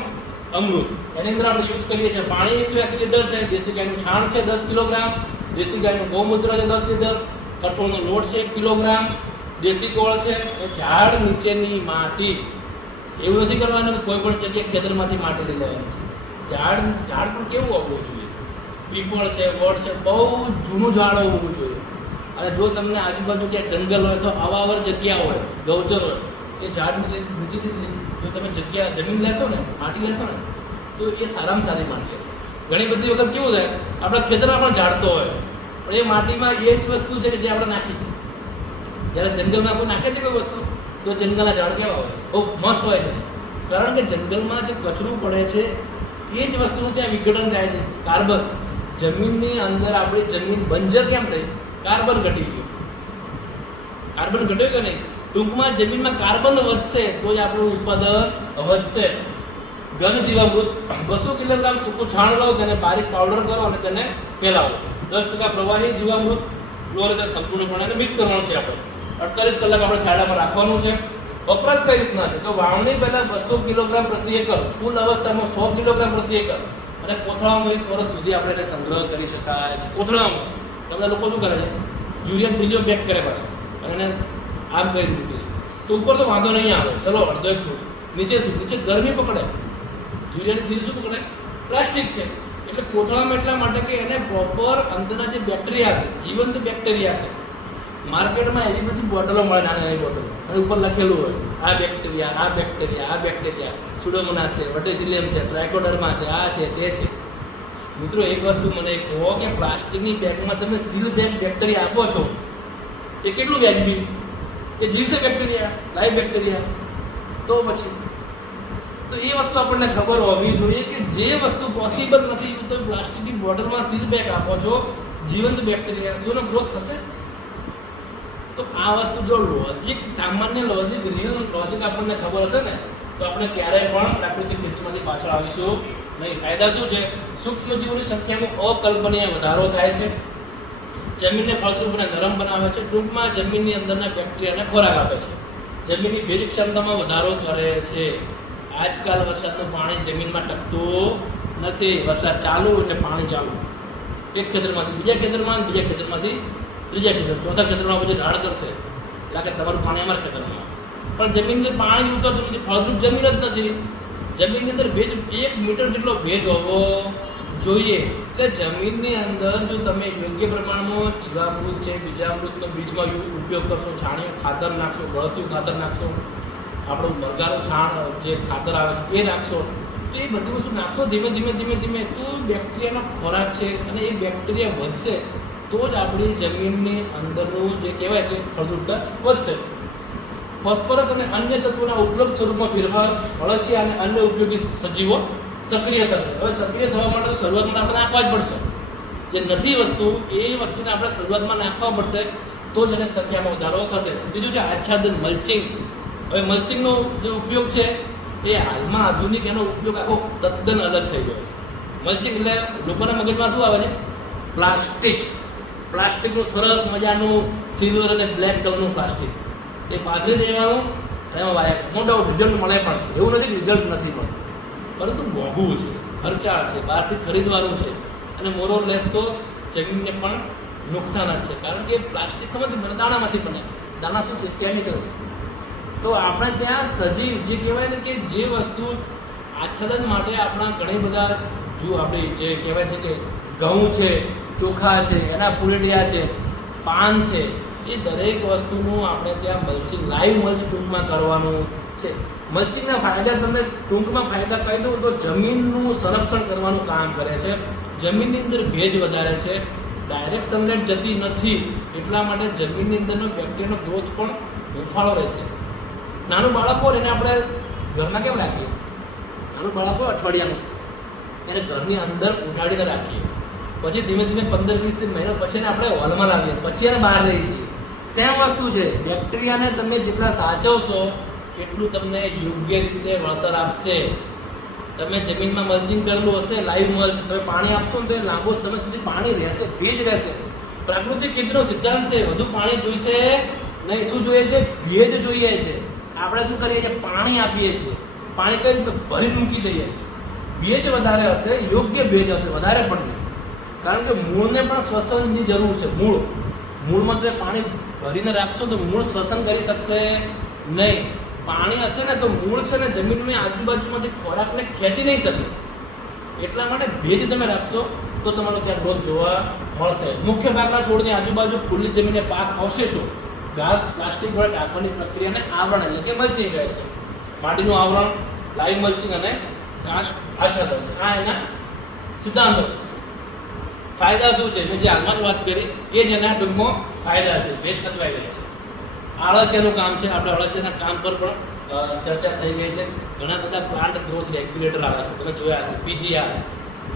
અમૃત. એની અંદર આપણે યુઝ કરીએ છીએ પાણી 180 લીટર છે, દેશી ગાયનું છાણ છે 10 કિલોગ્રામ, દેશી ગાયનું ગૌમૂત્ર છે 10 લીટર, કઠોળનો લોટ છે 1 કિલોગ્રામ, દેશી ગોળ છે, ઝાડ નીચેની માટી. એવું નથી કરવાનું કે કોઈ પણ જગ્યાએ ખેતરમાંથી માટી લઈ લેવાની છે. ઝાડ પણ કેવું હોવું જોઈએ? પીપળ છે, વડ છે, બહુ જૂનું ઝાડ હોવું જોઈએ. અને જો તમને આજુબાજુ ક્યાં જંગલ હોય તો અવાવર જગ્યા હોય, ગૌચર હોય, એ ઝાડ નીચેથી જો તમે જમીન લેશો ને, માટી લેશો ને, તો એ સારામાં સારી માટી છે. ઘણી બધી વખત કેવું થાય, આપણા ખેતરમાં પણ ઝાડતો હોય, પણ એ માટીમાં એ જ વસ્તુ છે કે જે આપણે નાખી છે. જ્યારે જંગલમાં કોઈ નાખે છે કોઈ વસ્તુ, તો જંગલના ઝાડ કેવા હોય? બહુ મસ્ત હોય છે. કારણ કે જંગલમાં જે કચરું પડે છે એ જ વસ્તુનું ત્યાં વિઘટન થાય છે. કાર્બન, જમીનની અંદર આપણી જમીન બંજર કેમ થઈ? કાર્બન ઘટી ગયું. કાર્બન ઘટ્યો કે નહીં? ટૂંકમાં જમીનમાં કાર્બન વધશે તો જ આપણું ઉત્પાદન વધશે. ઘન જીવામૃત 200 કિલોગ્રામ સૂકું છાણ લો, તેને બારીક પાવડર કરો અને તેને ફેલાવો. 10% પ્રવાહી જીવામૃત લો અને તેને સંપૂર્ણપણે મિક્સ કરવાનું છે. આપણે 48 કલાક આપણે છાંયડામાં રાખવાનું છે. વપરાશ કઈ રીતના છે? તો વાવણી પહેલા 200 કિલોગ્રામ પ્રતિ એકર, કુલ અવસ્થામાં 100 કિલોગ્રામ પ્રતિ એકર, અને કોથળામાં 1 વર્ષ સુધી આપણે એને સંગ્રહ કરી શકાય છે. કોથળામાં બધા લોકો શું કરે છે? યુરિયા થેલીઓ પેક કરે પાછું અને એને આમ કરી મૂકી. તો ઉપર તો વાંધો નહીં આવે, ચલો અડધો 1 ફૂટ. નીચે શું? નીચે ગરમી પકડે. યુરિયાની થેલી શું પકડે? પ્લાસ્ટિક છે. એટલે કોથળામાં એટલા માટે કે એને પ્રોપર અંદરના જે બેક્ટેરિયા છે, જીવંત બેક્ટેરિયા છે. માર્કેટમાં એવી બધી બોટલો મળે, નાની બોટલો, અને ઉપર લખેલું હોય આ બેક્ટેરિયા, આ બેક્ટેરિયા, આ બેક્ટેરિયા, સુડોમોનાસ છે, વર્ટિસિલિયમ છે, ટ્રાઇકોડર્મા છે, આ છે, તે છે. મિત્રો એક વસ્તુ મને કહો કે પ્લાસ્ટિકની બેગમાં તમે સીલ બેગ બેક્ટેરિયા આપો છો, એ કેટલું વ્યાજબી? એ જીવશે બેક્ટેરિયા, લાઈવ બેક્ટેરિયા. તો પછી તો એ વસ્તુ આપણને ખબર હોવી જોઈએ કે જે વસ્તુ પોસિબલ નથી, તમે પ્લાસ્ટિકની બોટલમાં સીલ બેગ આપો છો, જીવંત બેક્ટેરિયા શોનો ગ્રોથ થશે? તો આ વસ્તુ જો લોજિક, સામાન્ય લોજિક, રિયલ લોજિક આપણને ખબર હશે ને, તો આપણે ક્યારેય પણ પ્રાકૃતિક ખેતીમાંથી પાછળ આવીશું નહીં. ફાયદા શું છે? સૂક્ષ્મજીવોની સંખ્યામાં અકલ્પનીય વધારો થાય છે, જમીનને ફળદ્રુપ અને નરમ બનાવે છે, ટૂંકમાં જમીનની અંદરના બેક્ટેરિયાને ખોરાક આપે છે, જમીનની ભેજ ક્ષમતામાં વધારો કરે છે. આજકાલ વરસાદનું પાણી જમીનમાં ટકતું નથી. વરસાદ ચાલુ એટલે પાણી ચાલુ, એક ખેતરમાંથી બીજા ખેતરમાં, બીજા ખેતરમાંથી ત્રીજા ખેતર, ચોથા ખેતરમાં પછી ઢાળ કરશે એટલે કે તમારું પાણી અમારા ખેતરમાં. પણ જમીનની અંદર પાણી ઉતરતું નથી, ફળદ્રુપ જમીન જ નથી. જમીનની અંદર ભેજ 1 મીટર જેટલો ભેજ હોવો જોઈએ. એટલે જમીનની અંદર જો તમે યોગ્ય પ્રમાણમાં જીવામૃત છે, બીજામૃતનો બીજમાં ઉપયોગ કરશો, છાણિયું ખાતર નાખશો, બળતિયું ખાતર નાખશો, આપણું મરઘાનું છાણ જે ખાતર આવે એ નાખશો, તો એ બધી વસ્તુ નાખશો ધીમે ધીમે ધીમે ધીમે, તો બેક્ટેરિયાનો ખોરાક છે અને એ બેક્ટેરિયા વધશે તો જ આપણી જમીનની અંદરનું જે કહેવાય કે ફળદ્રુપતા વધશે. ફોસ્ફરસ અને અન્ય તત્વોના ઉપલબ્ધ સ્વરૂપમાં ફેરફાર, અળસિયા અને અન્ય ઉપયોગી સજીવો સક્રિય થશે. હવે સક્રિય થવા માટે શરૂઆતમાં આપણે નાખવા જ પડશે. જે નથી વસ્તુ એ વસ્તુને આપણે શરૂઆતમાં નાખવા પડશે તો જ એને સંખ્યામાં વધારો થશે. બીજું છે આચ્છાદન, મલ્ચિંગ. હવે મલ્ચિંગનો જે ઉપયોગ છે એ હાલમાં આધુનિક એનો ઉપયોગ આખો તદ્દન અલગ થઈ ગયો. મલ્ચિંગ એટલે લોકોના મગજમાં શું આવે છે? પ્લાસ્ટિક. પ્લાસ્ટિકનું સરસ મજાનું સિલ્વર અને બ્લેક કલરનું પ્લાસ્ટિક, એ પાથરી દેવાનું અને એમાં વાયા. નો ડાઉટ રિઝલ્ટ મળે પણ છે, એવું નથી કે રિઝલ્ટ નથી મળતું, પરંતુ મોંઘું છે, ખર્ચાળ છે, બહારથી ખરીદવાનું છે, અને મોરર લેસ તો જમીનને પણ નુકસાન જ છે. કારણ કે પ્લાસ્ટિક સમજથી બને, દાણામાંથી બને. દાણા શું છે? કેમિકલ છે. તો આપણે ત્યાં સજીવ જે કહેવાય ને કે જે વસ્તુ આચ્છાદન માટે આપણા ઘણી બધા જો આપણે જે કહેવાય છે કે ઘઉં છે, ચોખા છે, એના પુરેડિયા છે, પાન છે, એ દરેક વસ્તુનું આપણે ત્યાં મલ્ચિંગ, લાઈવ મલ્ચ ટૂંકમાં કરવાનું છે. મલ્ચિંગના ફાયદા તમને ટૂંકમાં ફાયદા કહી દઉં તો જમીનનું સંરક્ષણ કરવાનું કામ કરે છે, જમીનની અંદર ભેજ વધારે છે, ડાયરેક્ટ સનલાઇટ જતી નથી એટલા માટે જમીનની અંદરનો બેક્ટેરિયાનો ગ્રોથ પણ હુંફાળો રહેશે. નાનું બાળક હોય એને આપણે ઘરમાં કેમ રાખીએ? નાનું બાળક હોય અઠવાડિયાનું, એને ઘરની અંદર ઉઠાડીને રાખીએ, પછી ધીમે ધીમે 15-20 મહિના પછી એને આપણે હોલમાં લાવીએ, પછી એને બહાર લઈએ છીએ. સેમ વસ્તુ છે. બેક્ટેરિયાને તમે જેટલા સાચવશો એટલું તમને યોગ્ય રીતે વળતર આપશે. તમે જમીનમાં મલ્ચિંગ કરેલું હશે, લાઈવ મલ્ચ, તમે પાણી આપશો ને તો એ લાંબો સમય સુધી પાણી રહેશે, ભેજ રહેશે. પ્રાકૃતિક ખેતીનો સિદ્ધાંત છે વધુ પાણી જોઈશે નહીં. શું જોઈએ છે? ભેજ જોઈએ છે. આપણે શું કરીએ છીએ? પાણી આપીએ છીએ. પાણી કઈ રીતે? ભરી મૂકી દઈએ છીએ. ભેજ વધારે હશે, યોગ્ય ભેજ હશે, વધારે પણ નહીં. કારણ કે મૂળને પણ શ્વસનની જરૂર છે. મૂળમાં તમે પાણી ભરીને રાખશો તો મૂળ શ્વસન કરી શકશે નહીં. પાણી હશે ને તો મૂળ છે ને જમીનની આજુબાજુમાંથી ખોરાકને ખેંચી નહીં શકે. એટલા માટે ભેજ તમે રાખશો તો તમારો ત્યાં ગ્રોથ જોવા મળશે. મુખ્ય ભાગના છોડની આજુબાજુ ખુલ્લી જમીને પાક આવશે શું? ઘાસ પ્લાસ્ટિક વડે ઢાંકવાની પ્રક્રિયાને આવરણ એટલે કે મલ્ચિંગ કહે છે. માટીનું આવરણ, લાઈવ મલ્ચિંગ અને ઘાસ આચ્છાદન છે. આ એના સિદ્ધાંતો છે. ફાયદા શું છે? મેં જે હાલમાં જ વાત કરી એ જ એના ટૂંકમાં ફાયદા છે. ભેજ સચવાઈ જાય છે. આળસિયાનું કામ છે. આપણે આળસિયાના કામ પર પણ ચર્ચા થઈ ગઈ છે. ઘણા બધા પ્લાન્ટ ગ્રોથ રેગ્યુલેટર આવે છે, તમે જોયા હશે. પીજીઆર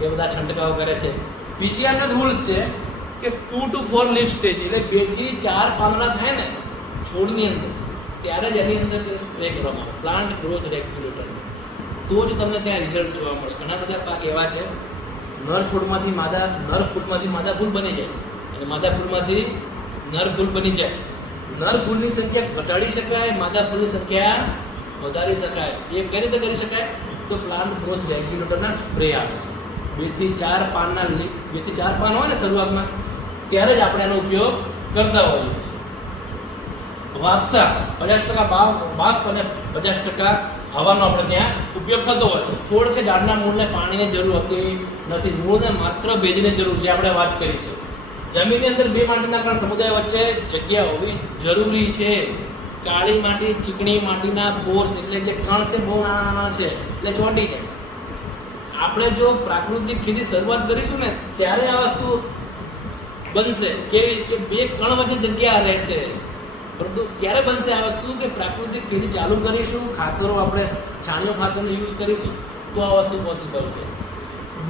એ બધા છંટકાવ કરે છે. પીજીઆરના રૂલ્સ છે કે 2 to 4 લીફ સ્ટેજ એટલે 2 થી 4 પાંદડા થાય ને છોડની અંદર ત્યારે જ એની અંદર સ્પ્રે કરવામાં આવે પ્લાન્ટ ગ્રોથ રેગ્યુલેટર. તો જ તમને ત્યાં રિઝલ્ટ જોવા મળે. ઘણા બધા પાક એવા છે નર છોડમાંથી નર ફૂલમાંથી માદા ફૂલ બની જાય અને માદા ફૂલમાંથી નર ફૂલ બની જાય. નર ફૂલની સંખ્યા ઘટાડી શકાય, માદા ફૂલની સંખ્યા વધારી શકાય. એ કઈ રીતે કરી શકાય? તો પ્લાન્ટ ગ્રોથ રેગ્યુલેટરના સ્પ્રે આવે છે. 2 થી 4 પાનના 2 થી 4 પાન હોય ને શરૂઆતમાં ત્યારે જ આપણે એનો ઉપયોગ કરતા હોઈએ છીએ. વાપસા 50% બાષ્પ અને 50% હવાનો આપણે ત્યાં ઉપયોગ થતો હોય છે. છોડ કે ઝાડના મૂળને પાણીની જરૂર હોતી નથી. મૂળને માત્ર ભેજની જરૂર છે. આપણે વાત કરી છે. જમીનની અંદર 2 માટીના કણ સમુદાય વચ્ચે જગ્યા હોવી જરૂરી છે. કાળી માટી, ચીકણી માટીના પોર્સ એટલે જે કણ છે બહુ નાના છે એટલે ચોંટી જાય. આપણે જો પ્રાકૃતિક ખેતી શરૂઆત કરીશું ને ત્યારે આ વસ્તુ બનશે. કેવી કે 2 કણ વચ્ચે જગ્યા રહેશે. પરંતુ ક્યારે બનશે આ વસ્તુ? કે પ્રાકૃતિક ખેતી ચાલુ કરીશું, ખાતરો આપણે છાણિયું ખાતરનો યુઝ કરીશું તો આ વસ્તુ પોસિબલ છે.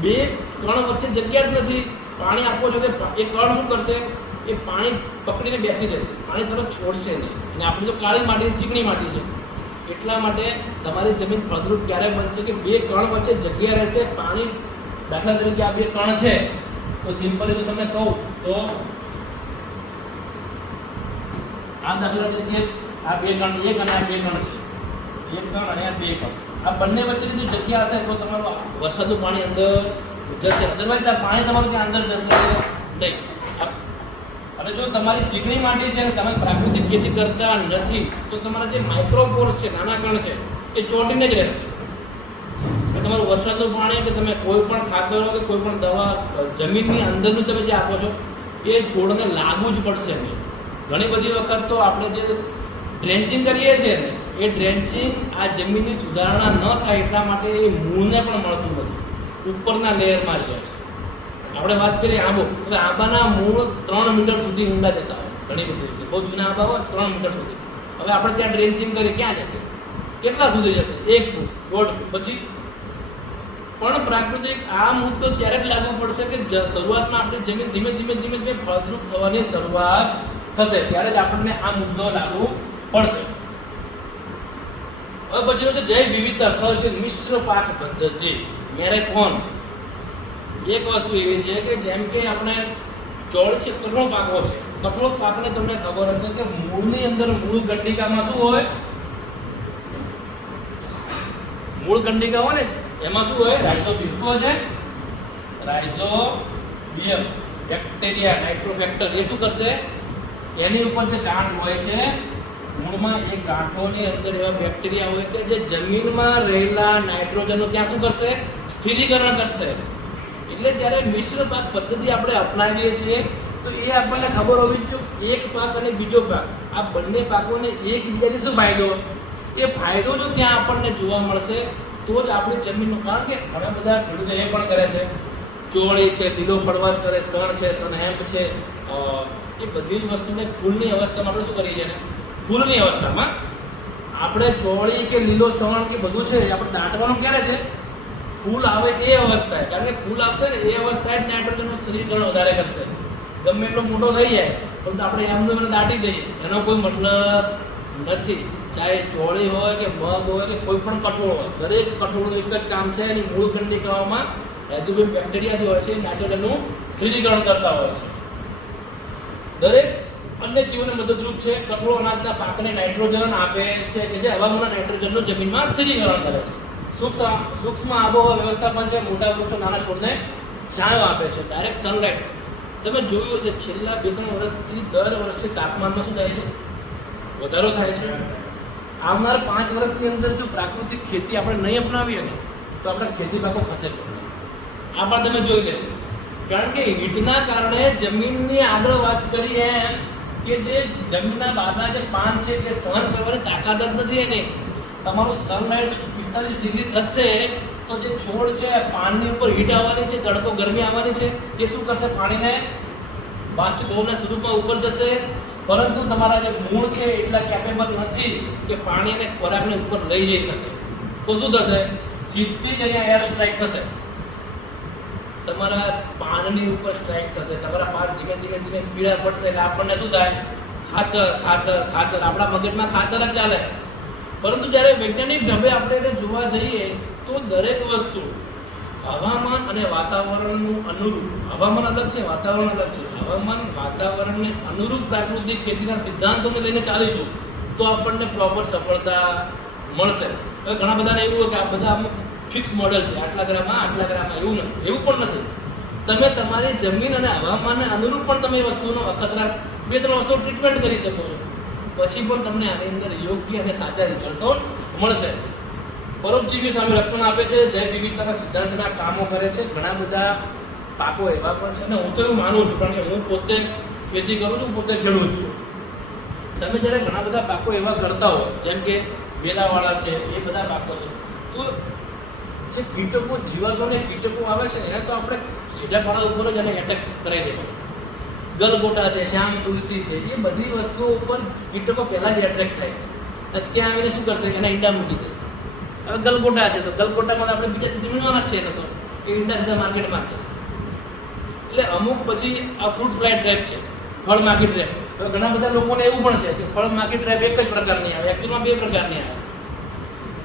2 કણ વચ્ચે જગ્યા જ નથી. પાણી આપો છો કે એ કણ શું કરશે? એ પાણી પકડીને બેસી રહેશે, પાણી તરફ છોડશે નહીં. અને આપણી તો કાળી માટી, ચીકણી માટી છે. એટલા માટે તમારી જમીન ફળદ્રુપ ક્યારે બનશે? કે 2 કણ વચ્ચે જગ્યા રહેશે. પાણી દાખલા તરીકે આ 2 કણ છે તો સિમ્પલી જો તમને કહું તો આ દાખલા તરીકે આ 2 કણ, 1 અને આ 2 કણ છે. 1 કણ અને આ 2 કણ. આ બંને વચ્ચેની જે જગ્યા હશે તો તમારું વરસાદનું પાણી અંદર જશે. અદરવાઇઝ આ પાણી તમારું ત્યાં અંદર જશે નહીં. અને જો તમારી ચીકણી માટી છે તમે પ્રાકૃતિક ખેતી કરતા નથી તો તમારા જે માઇક્રોપોર્સ છે, નાના કણ છે, એ ચોંટીને જ રહેશે. તમારું વરસાદનું પાણી કે તમે કોઈ પણ ખાતરો કે કોઈ પણ દવા જમીનની અંદરનું તમે જે આપો છો એ છોડને લાગુ જ પડશે નહીં. ઘણી બધી વખત તો આપણે જે ડ્રેન્ચિંગ કરીએ છીએ ને એ ડ્રેન્ચિંગ આ જમીનની સુધારણા ન થાય એટલા માટે એ મૂળને પણ મળતું નથી, ઉપરના લેયરમાં રહે છે. આપણે વાત કરીએ આંબો, તો આંબાના મૂળ 3 મીટર સુધી ઊંડા જતા હોય. ઘણી બધી રીતે બહુ જૂના આંબા હોય 3 મીટર સુધી. હવે આપણે ત્યાં ડ્રેન્ચિંગ કરીએ ક્યાં જશે? કેટલા સુધી જશે? 1 ફૂટ, 1.5 ફૂટ. પછી પણ પ્રાકૃતિક આ મુદ્દો ત્યારે જ લાગુ પડશે કે શરૂઆતમાં આપણી જમીન ધીમે ધીમે ફળદ્રુપ થવાની શરૂઆત થશે ત્યારે જ આપણને આ મુદ્દો લાગુ પડશે. હવે પછીનો છે જૈવ વિવિધતા સહ મિશ્ર પાક પદ્ધતિ, મેરેથોન. એક વસ્તુ એવી છે કે જેમ કે આપણે ચોળ છે, કઠોળ પાકો છે. કઠોળ પાકને તમને ખબર હશે કે મૂળની અંદર મૂળ કંડિકામાં શું હોય? મૂળ કંડિકા હોય ને એમાં શું હોય? રાઇઝોબિયમ. શું છે? Rhizobium, bacteria, નાઇટ્રોફેક્ટર. એ શું કરશે? એની ઉપર જે ગાંઠ હોય છે મૂળમાં, એ ગાંઠોની અંદર એવા બેક્ટેરિયા હોય કે જે જમીનમાં રહેલા નાઇટ્રોજનનું ત્યાં શું કરશે? સ્થિરીકરણ કરશે. એટલે જ્યારે મિશ્ર પાક પદ્ધતિ આપણે અપનાવીએ છીએ તો એ આપણને ખબર હોવી જોઈએ એક પાક અને બીજો પાક આ બંને પાકોને એકબીજાથી શું ફાયદો? એ ફાયદો જો ત્યાં આપણને જોવા મળશે તો જ આપણી જમીનનું, કારણ કે ઘણા બધા ખેડૂતો એ પણ કરે છે, ચોળી છે, લીલો પડવાશ કરે, સણ છે, સનહેમ્પ છે, એ બધી જ વસ્તુને ફૂલની અવસ્થામાં આપણે શું કરીએ છીએ ને? ફૂલની અવસ્થામાં આપણે ચોળી કે લીલો સણ કે બધું છે આપણે દાંટવાનું ક્યારે છે? ફૂલ આવે એ અવસ્થાએ. કારણ કે ફૂલ આવશે ને એ અવસ્થાએ જ નાઇટ્રોજનનું સ્થિરીકરણ વધારે કરશે. ગમે એટલો મોટો થઈ જાય પરંતુ આપણે એમનું એને દાટી દઈએ એનો કોઈ મતલબ નથી. ચાહે ચોળી હોય કે મગ હોય કે કોઈ પણ કઠોળ હોય, દરેક કઠોળનું એક જ કામ છે, એની મૂળ કંડિકાઓમાં રાઇઝોબિયમ બેક્ટેરિયા જે હોય છે નાઇટ્રોજનનું સ્થિરીકરણ કરતા હોય છે. દરેક અન્ય જીવોને મદદરૂપ છે. કઠોળ અનાજના પાકને નાઇટ્રોજન આપે છે કે જે હવામાનના નાઇટ્રોજનનું જમીનમાં સ્થિરીકરણ કરે છે. સૂક્ષ્મ આબોહવા વ્યવસ્થાપન છે. મોટા વૃક્ષો નાના છોડને છાંયો આપે છે. Direct sunlight. તમે જોયું હશે છેલ્લા 2-3 વર્ષથી દર વર્ષે તાપમાનમાં શું થાય છે? વધારો થાય છે. આવનાર 5 વર્ષની અંદર જો પ્રાકૃતિક ખેતી આપણે નહીં અપનાવીએ ને તો આપણા ખેતી પાકો થશે. આ પણ તમે જોઈ લે, કારણ કે હીટના કારણે જમીનની આગળ વાત કરી એમ કે જે જમીનના બહારના જે પાન છે એ સહન કરવાની તાકાત જ નથી એની. તમારું સનલાઇટ 45 ડિગ્રી થશે તો જે છોડ છે પાનની ઉપર હીટ આવવાની છે, તડકો ગરમી આવવાની છે, એ શું કરશે? પાણીને બાષ્પીભવનના સ્વરૂપમાં ઉપર જશે. પરંતુ તમારા જે મૂળ છે એટલા કેપેબલ નથી કે પાણીને ખોરાકને ઉપર લઈ જઈ શકે. તો શું થશે? સીધી જ અહીંયા એર સ્ટ્રાઇક થશે, તમારા પાનની ઉપર સ્ટ્રાઇક થશે. તમારા પાન ધીમે ધીમે ધીમે પીળા પડશે. એટલે આપણને શું થાય? ખાતર ખાતર ખાતર. આપણા મગજમાં ખાતર જ ચાલે. પરંતુ જ્યારે વૈજ્ઞાનિક ઢબે આપણે એને જોવા જઈએ તો દરેક વસ્તુ હવામાન અને વાતાવરણનું અનુરૂપ, હવામાન અલગ છે, વાતાવરણ અલગ છે. હવામાન વાતાવરણને અનુરૂપ પ્રાકૃતિક ખેતીના સિદ્ધાંતોને લઈને ચાલીશું તો આપણને પ્રોપર સફળતા મળશે. હવે ઘણા બધાને એવું હોય કે આ બધા અમુક ફિક્સ મોડેલ છે, આટલા ગ્રામમાં આટલા ગ્રામમાં. એવું નથી, એવું પણ નથી. તમે તમારી જમીન અને હવામાનને અનુરૂપ પણ તમે એ વસ્તુનો અખતરા 2-3 વસ્તુ ટ્રીટમેન્ટ કરી શકો છો. પછી પણ તમને આની અંદર યોગ્ય અને સાચા રિઝલ્ટો મળશે. પરોપજીવી સામે રક્ષણ આપે છે, જૈવ વિવિધતાના સિદ્ધાંતના કામો કરે છે. ઘણા બધા પાકો એવા પણ છે અને હું તો એવું માનું છું, કારણ કે હું પોતે ખેતી કરું છું, પોતે ખેડૂત છું. તમે જ્યારે ઘણા બધા પાકો એવા કરતા હો, જેમ કે વેલાવાળા છે, એ બધા પાકો છે, તો જે કીટકો, જીવાતોને કીટકો આવે છે એને તો આપણે સીધા પાડા ઉપર જ એને એટેક કરાવી દેવાનું. ગલગોટા છે, શ્યામ તુલસી છે, એ બધી વસ્તુઓ ઉપર કીટકો પહેલાં જ એટ્રેક્ટ થાય છે. ત્યાં આવીને શું કરશે? એના ઈંડા મૂકી દેશે. હવે ગલગોટા છે તો ગલગોટામાં આપણે બીજા દિવસે મીણવાના જ છે, તો એ ઈંડા સીધા માર્કેટમાં જશે. એટલે અમુક પછી આ ફ્રૂટ ફ્લાય ટ્રેપ છે, ફળ માખી ટ્રેપ. હવે ઘણા બધા લોકોને એવું પણ છે કે ફળ માખી ટ્રેપ એક જ પ્રકારની આવે, એકચ્યુઅલમાં 2 પ્રકારની આવે.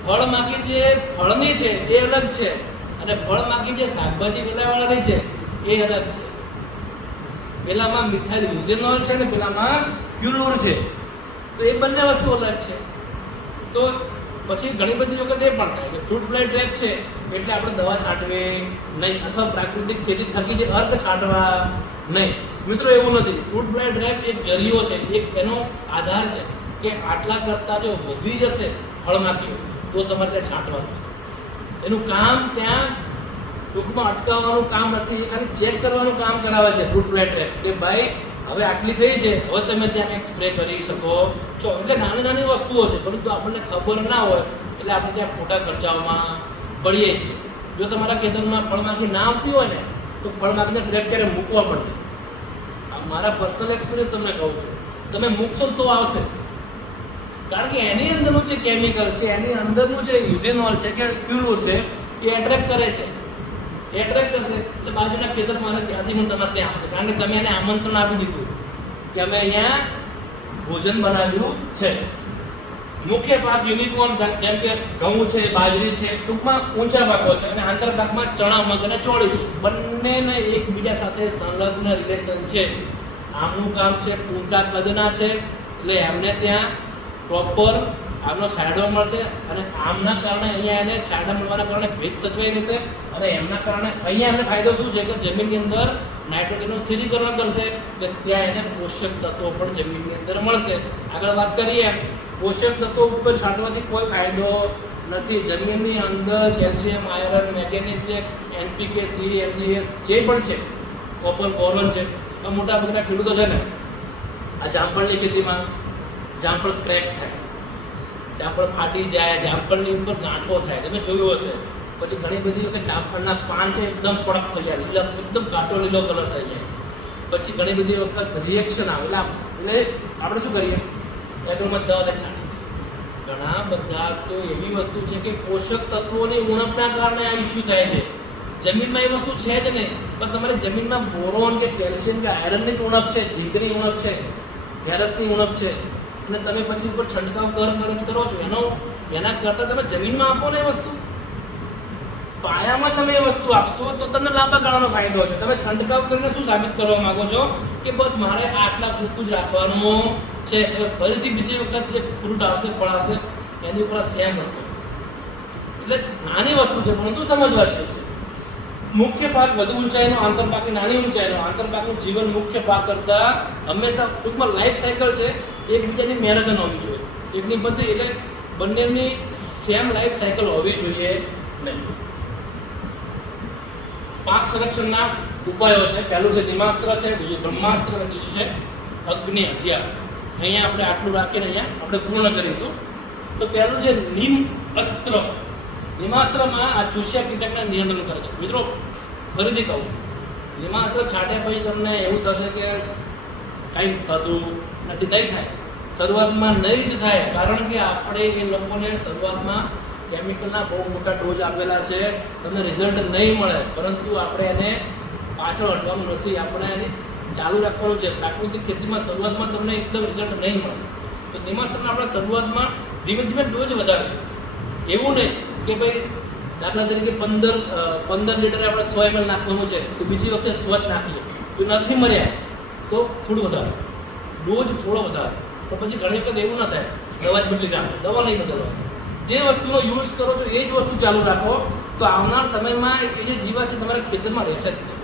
ફળ માખી જે ફળની છે એ અલગ છે, અને ફળ માખી જે શાકભાજી વેલાવાળાની છે એ અલગ છે. પેલામાં મિથાઇલ યુઝેનોલ છે ને પેલામાં ક્યુલોર છે, તો એ બંને વસ્તુ અલગ છે. તો પછી ઘણી બધી વખત એ પણ થાય કે ફ્રૂટ ફ્લાય ટ્રેપ છે એટલે આપણે દવા છાંટવી નહીં, અથવા પ્રાકૃતિક ખેતી થકી જે અર્ક છાંટવા નહીં. મિત્રો એવું નથી. ફ્રૂટ ફ્લાય ટ્રેપ એક જરીયો છે, એક એનો આધાર છે કે આટલા કરતાં જો વધી જશે ફળમાખીઓ તો તમારે ત્યાં છાંટવાનું છે. એનું કામ ત્યાં ટૂંકમાં અટકાવવાનું કામ નથી, એ ખાલી ચેક કરવાનું કામ કરાવે છે ફ્રૂટ ફ્લાય ટ્રેપ, કે ભાઈ હવે આટલી થઈ છે, હવે તમે ત્યાં એક સ્પ્રે કરી શકો છો. એટલે નાની નાની વસ્તુઓ છે, પરંતુ આપણને ખબર ના હોય એટલે આપણે ત્યાં ખોટા ખર્ચાઓમાં પડીએ છીએ. જો તમારા ખેતરમાં ફળમાખી ના આવતી હોય ને તો ફળમાખીને ટ્રેપ ક્યારે મૂકવા પડે. આ મારા પર્સનલ એક્સપિરિયન્સ તમને કહું છું. તમે મૂકશો તો આવશે, કારણ કે એની અંદરનું જે કેમિકલ છે, એની અંદરનું જે યુઝેનોલ છે કે ક્યુલોર છે, એ એટ્રેક્ટ કરે છે. એટ્રેક્ટ કરશે એટલે બાજુના ખેતરમાં ત્યાંથી પણ તમારે ત્યાં આવશે, કારણ કે તમે એને આમંત્રણ આપી દીધું કે અમે અહીંયા ભોજન બનાવ્યું છે. મુખ્ય પાક યુનિકોર્ન જેમ કે ઘઉં છે, બાજરી છે, ટૂંકમાં ઊંચા પાકો છે, અને આંતર પાકમાં ચણા, મગ અને ચોળી છે. બંનેને એકબીજા સાથે સંલગ્ન રિલેશન છે. આમનું કામ છે ટૂંકા કદના છે, એટલે એમને ત્યાં પ્રોપર આમનો છાંયડો મળશે, અને આમના કારણે અહીંયા એને છાંયડા મળવાના કારણે ભેજ સચવાઈ રહેશે, અને એમના કારણે અહીંયા એમને ફાયદો શું છે કે જમીનની અંદર નાઇટ્રોજનનું સ્થિરીકરણ કરશે, એટલે ત્યાં એને પોષક તત્વો પણ જમીનની અંદર મળશે. આગળ વાત કરીએ, પોષક તત્વો ઉપર છાંટવાથી કોઈ ફાયદો નથી. જમીનની અંદર calcium, iron, magnesium, NPK, C, MGS જે પણ છે, કોપર, બોરોન છે. આ મોટા ભાગના ખેડૂતો છે ને, આ જામફળની ખેતીમાં જામફળ ક્રેક થાય, જામફળ ફાટી જાય, જામફળની ઉપર ગાંઠો થાય, તમે જોયું હશે. પછી ઘણી બધી વખત જામફળના પાન છે એકદમ કડક થઈ જાય, લીલા, એકદમ ઘાટો લીલો કલર થઈ જાય. પછી ઘણી બધી વખત રિએક્શન આવે, એટલે આપણે શું કરીએ? એડોમાં દવા છાંટીએ. ઘણા બધા તો એવી વસ્તુ છે કે પોષક તત્વોની ઉણપના કારણે આ ઇસ્યુ થાય છે. જમીનમાં એ વસ્તુ છે જ નહીં, પણ તમારે જમીનમાં બોરોન કે કેલ્શિયમ કે આયરનની ઉણપ છે, ઝીંકની ઉણપ છે, ફેરસની ઉણપ છે, અને તમે પછી ઉપર છંટકાવ કરો છો, એના કરતાં તમે જમીનમાં આપો ને એ વસ્તુ, પાયામાં તમે એ વસ્તુ આપશો તો તમને લાંબા ગાળાનો ફાયદો છે. તમે છંટકાવ કરીને શું સાબિત કરવા માંગો છો કે બસ મારે આટલા પૂરતું જ રાખવાનું છે, ફરીથી બીજી વખત જે ફ્રૂટ આવશે, ફળ આવશે, એની ઉપર સેમ વસ્તુ. એટલે નાની વસ્તુ છે, પરંતુ સમજવા જેવી છે. મુખ્ય પાક વધુ ઊંચાઈનો, આંતરપાકની નાની ઊંચાઈનો. આંતરપાકનું જીવન મુખ્ય પાક કરતાં હંમેશા ટૂંકમાં લાઈફ સાયકલ છે, એકબીજાની મેરેથોન હોવી જોઈએ. એકની બધી, એટલે બંનેની સેમ લાઈફ સાયકલ હોવી જોઈએ નહીં. પાક સંરક્ષણના ઉપાયો છે. પહેલું છે નિમાસ્ત્ર છે, બીજું બ્રહ્માસ્ત્ર અને ત્રીજું છે અગ્નિ હથિયાર. અહીંયા આપણે આટલું રાખીને અહીંયા આપણે પૂર્ણ કરીશું. તો પહેલું છે નિમ અસ્ત્ર. નિમાસ્ત્રમાં આ ચૂસ્યા કીટકને નિયંત્રણ કરે છે. મિત્રો ફરીથી કહું, નિમાસ્ત્ર છાંટ્યા પછી તમને એવું થશે કે કંઈ થતું નથી, નહીં થાય. શરૂઆતમાં નહીં જ થાય, કારણ કે આપણે એ લોકોને શરૂઆતમાં કેમિકલના બહુ મોટા ડોઝ આપેલા છે, તમને રિઝલ્ટ નહીં મળે. પરંતુ આપણે એને પાછળ હટવાનું નથી, આપણે એને ચાલુ રાખવાનું છે. પ્રાકૃતિક ખેતીમાં શરૂઆતમાં તમને એકદમ રિઝલ્ટ નહીં મળે. તો નિમાસ્ત્રના આપણે શરૂઆતમાં ધીમે ધીમે ડોઝ વધારશું. એવું નહીં કે ભાઈ દાખલા તરીકે 15 લીટર આપણે 100 ml નાખવાનું છે, તો બીજી વખતે 100 જ નાખીએ. જો નથી મર્યા તો થોડું વધારે, ડોઝ થોડો વધારે. તો પછી ઘણી વખત એવું ના થાય દવા જ બદલી નાખો, દવા નહીં બદલવા. જે વસ્તુનો યુઝ કરો છો એ જ વસ્તુ ચાલુ રાખો, તો આવનાર સમયમાં એ જે જીવાત છે તમારા ખેતરમાં રહેશે જ નહીં.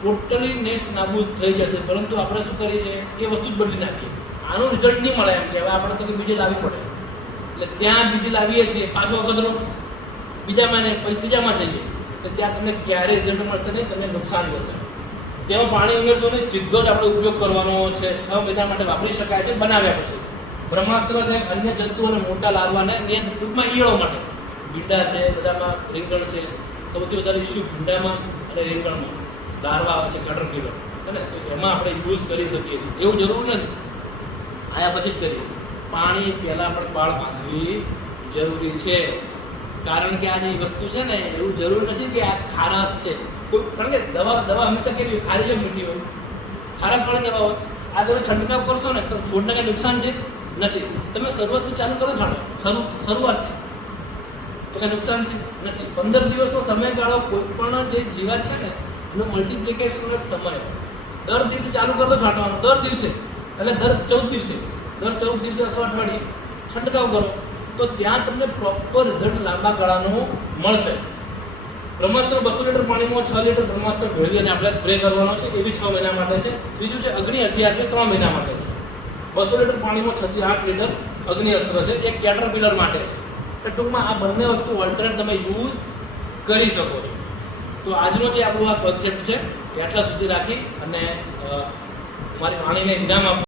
ટોટલી નેક્સ્ટ નાબૂદ થઈ જશે. પરંતુ આપણે શું કરીએ છીએ, એ વસ્તુ જ બદલી નાખીએ. આનું રિઝલ્ટ નહીં મળે એમ કે હવે આપણે તો બીજી લાવવી પડે, એટલે ત્યાં બીજી લાવીએ છીએ, પાછો અગતરો બીજામાં ને પછી ત્રીજામાં જઈએ, તો ત્યાં તમને ક્યારેય રિઝલ્ટ મળશે નહીં, તમને નુકસાન જશે. તેમાં પાણી ઉમેરશો નહીં, સીધો જ આપણે ઉપયોગ કરવાનો છે. 6 મહિના માટે વાપરી શકાય છે બનાવ્યા પછી. બ્રહ્માસ્ત્ર છે અન્ય જંતુ અને મોટા લાર્વાને ટૂંકમાં ઈયળો માટે. ભીંડા છે, બધામાં રીંગણ છે, સૌથી વધારે ઇસ્યુ ભીંડામાં અને રીંગણમાં લાર્વા આવે છે, કેટરપિલર, ને તો એમાં આપણે યુઝ કરી શકીએ છીએ. એવું જરૂર નથી આયા પછી જ કરીએ. પાણી પહેલાં પણ પાળ બાંધવી જરૂરી છે, કારણ કે આ જે વસ્તુ છે ને એવું જરૂર નથી કે આ ખારાશ છે. કારણ કે દવા હંમેશા કેવી ખારી જેમ મીઠી હોય, ખારાશવાળી દવા હોય. આ તમે છંટકાવ કરશો ને તો છોડને કંઈ નુકસાન છે નથી. તમે શરૂઆતથી ચાલુ કરો શરૂઆતથી તો કંઈ નુકસાન છે નથી. 15 દિવસનો સમયગાળો કોઈ પણ જે જીવાત છે ને એનું મલ્ટિપ્લિકેશનનો એક સમય. દર દિવસે ચાલુ કરતો છાંટવાનું, દર દિવસે એટલે દર 14 દિવસે અથવા અઠવાડિયે છંટકાવ કરો, તો ત્યાં તમને પ્રોપર રિઝલ્ટ લાંબા ગાળાનું મળશે. બ્રહ્માસ્ત્ર 200 લીટર પાણીમાં 6 લીટર બ્રહ્માસ્ત્ર ભેળવી અને આપણે સ્પ્રે કરવાનો છે. એ બી 6 મહિના માટે છે. ત્રીજું છે અગ્નિ હથિયાર છે, 3 મહિના માટે છે. 200 લીટર પાણીમાં 6 થી 8 લીટર અગ્નિ અસ્ત્ર છે, એક કેટરપિલર માટે છે. એટલે ટૂંકમાં આ બંને વસ્તુ ઓલ્ટરનેટ તમે યુઝ કરી શકો છો. તો આજનો જે આપણું આ કોન્સેપ્ટ છે એ આટલા સુધી રાખી અને તમારી પાણીને એક્ઝામ આપો.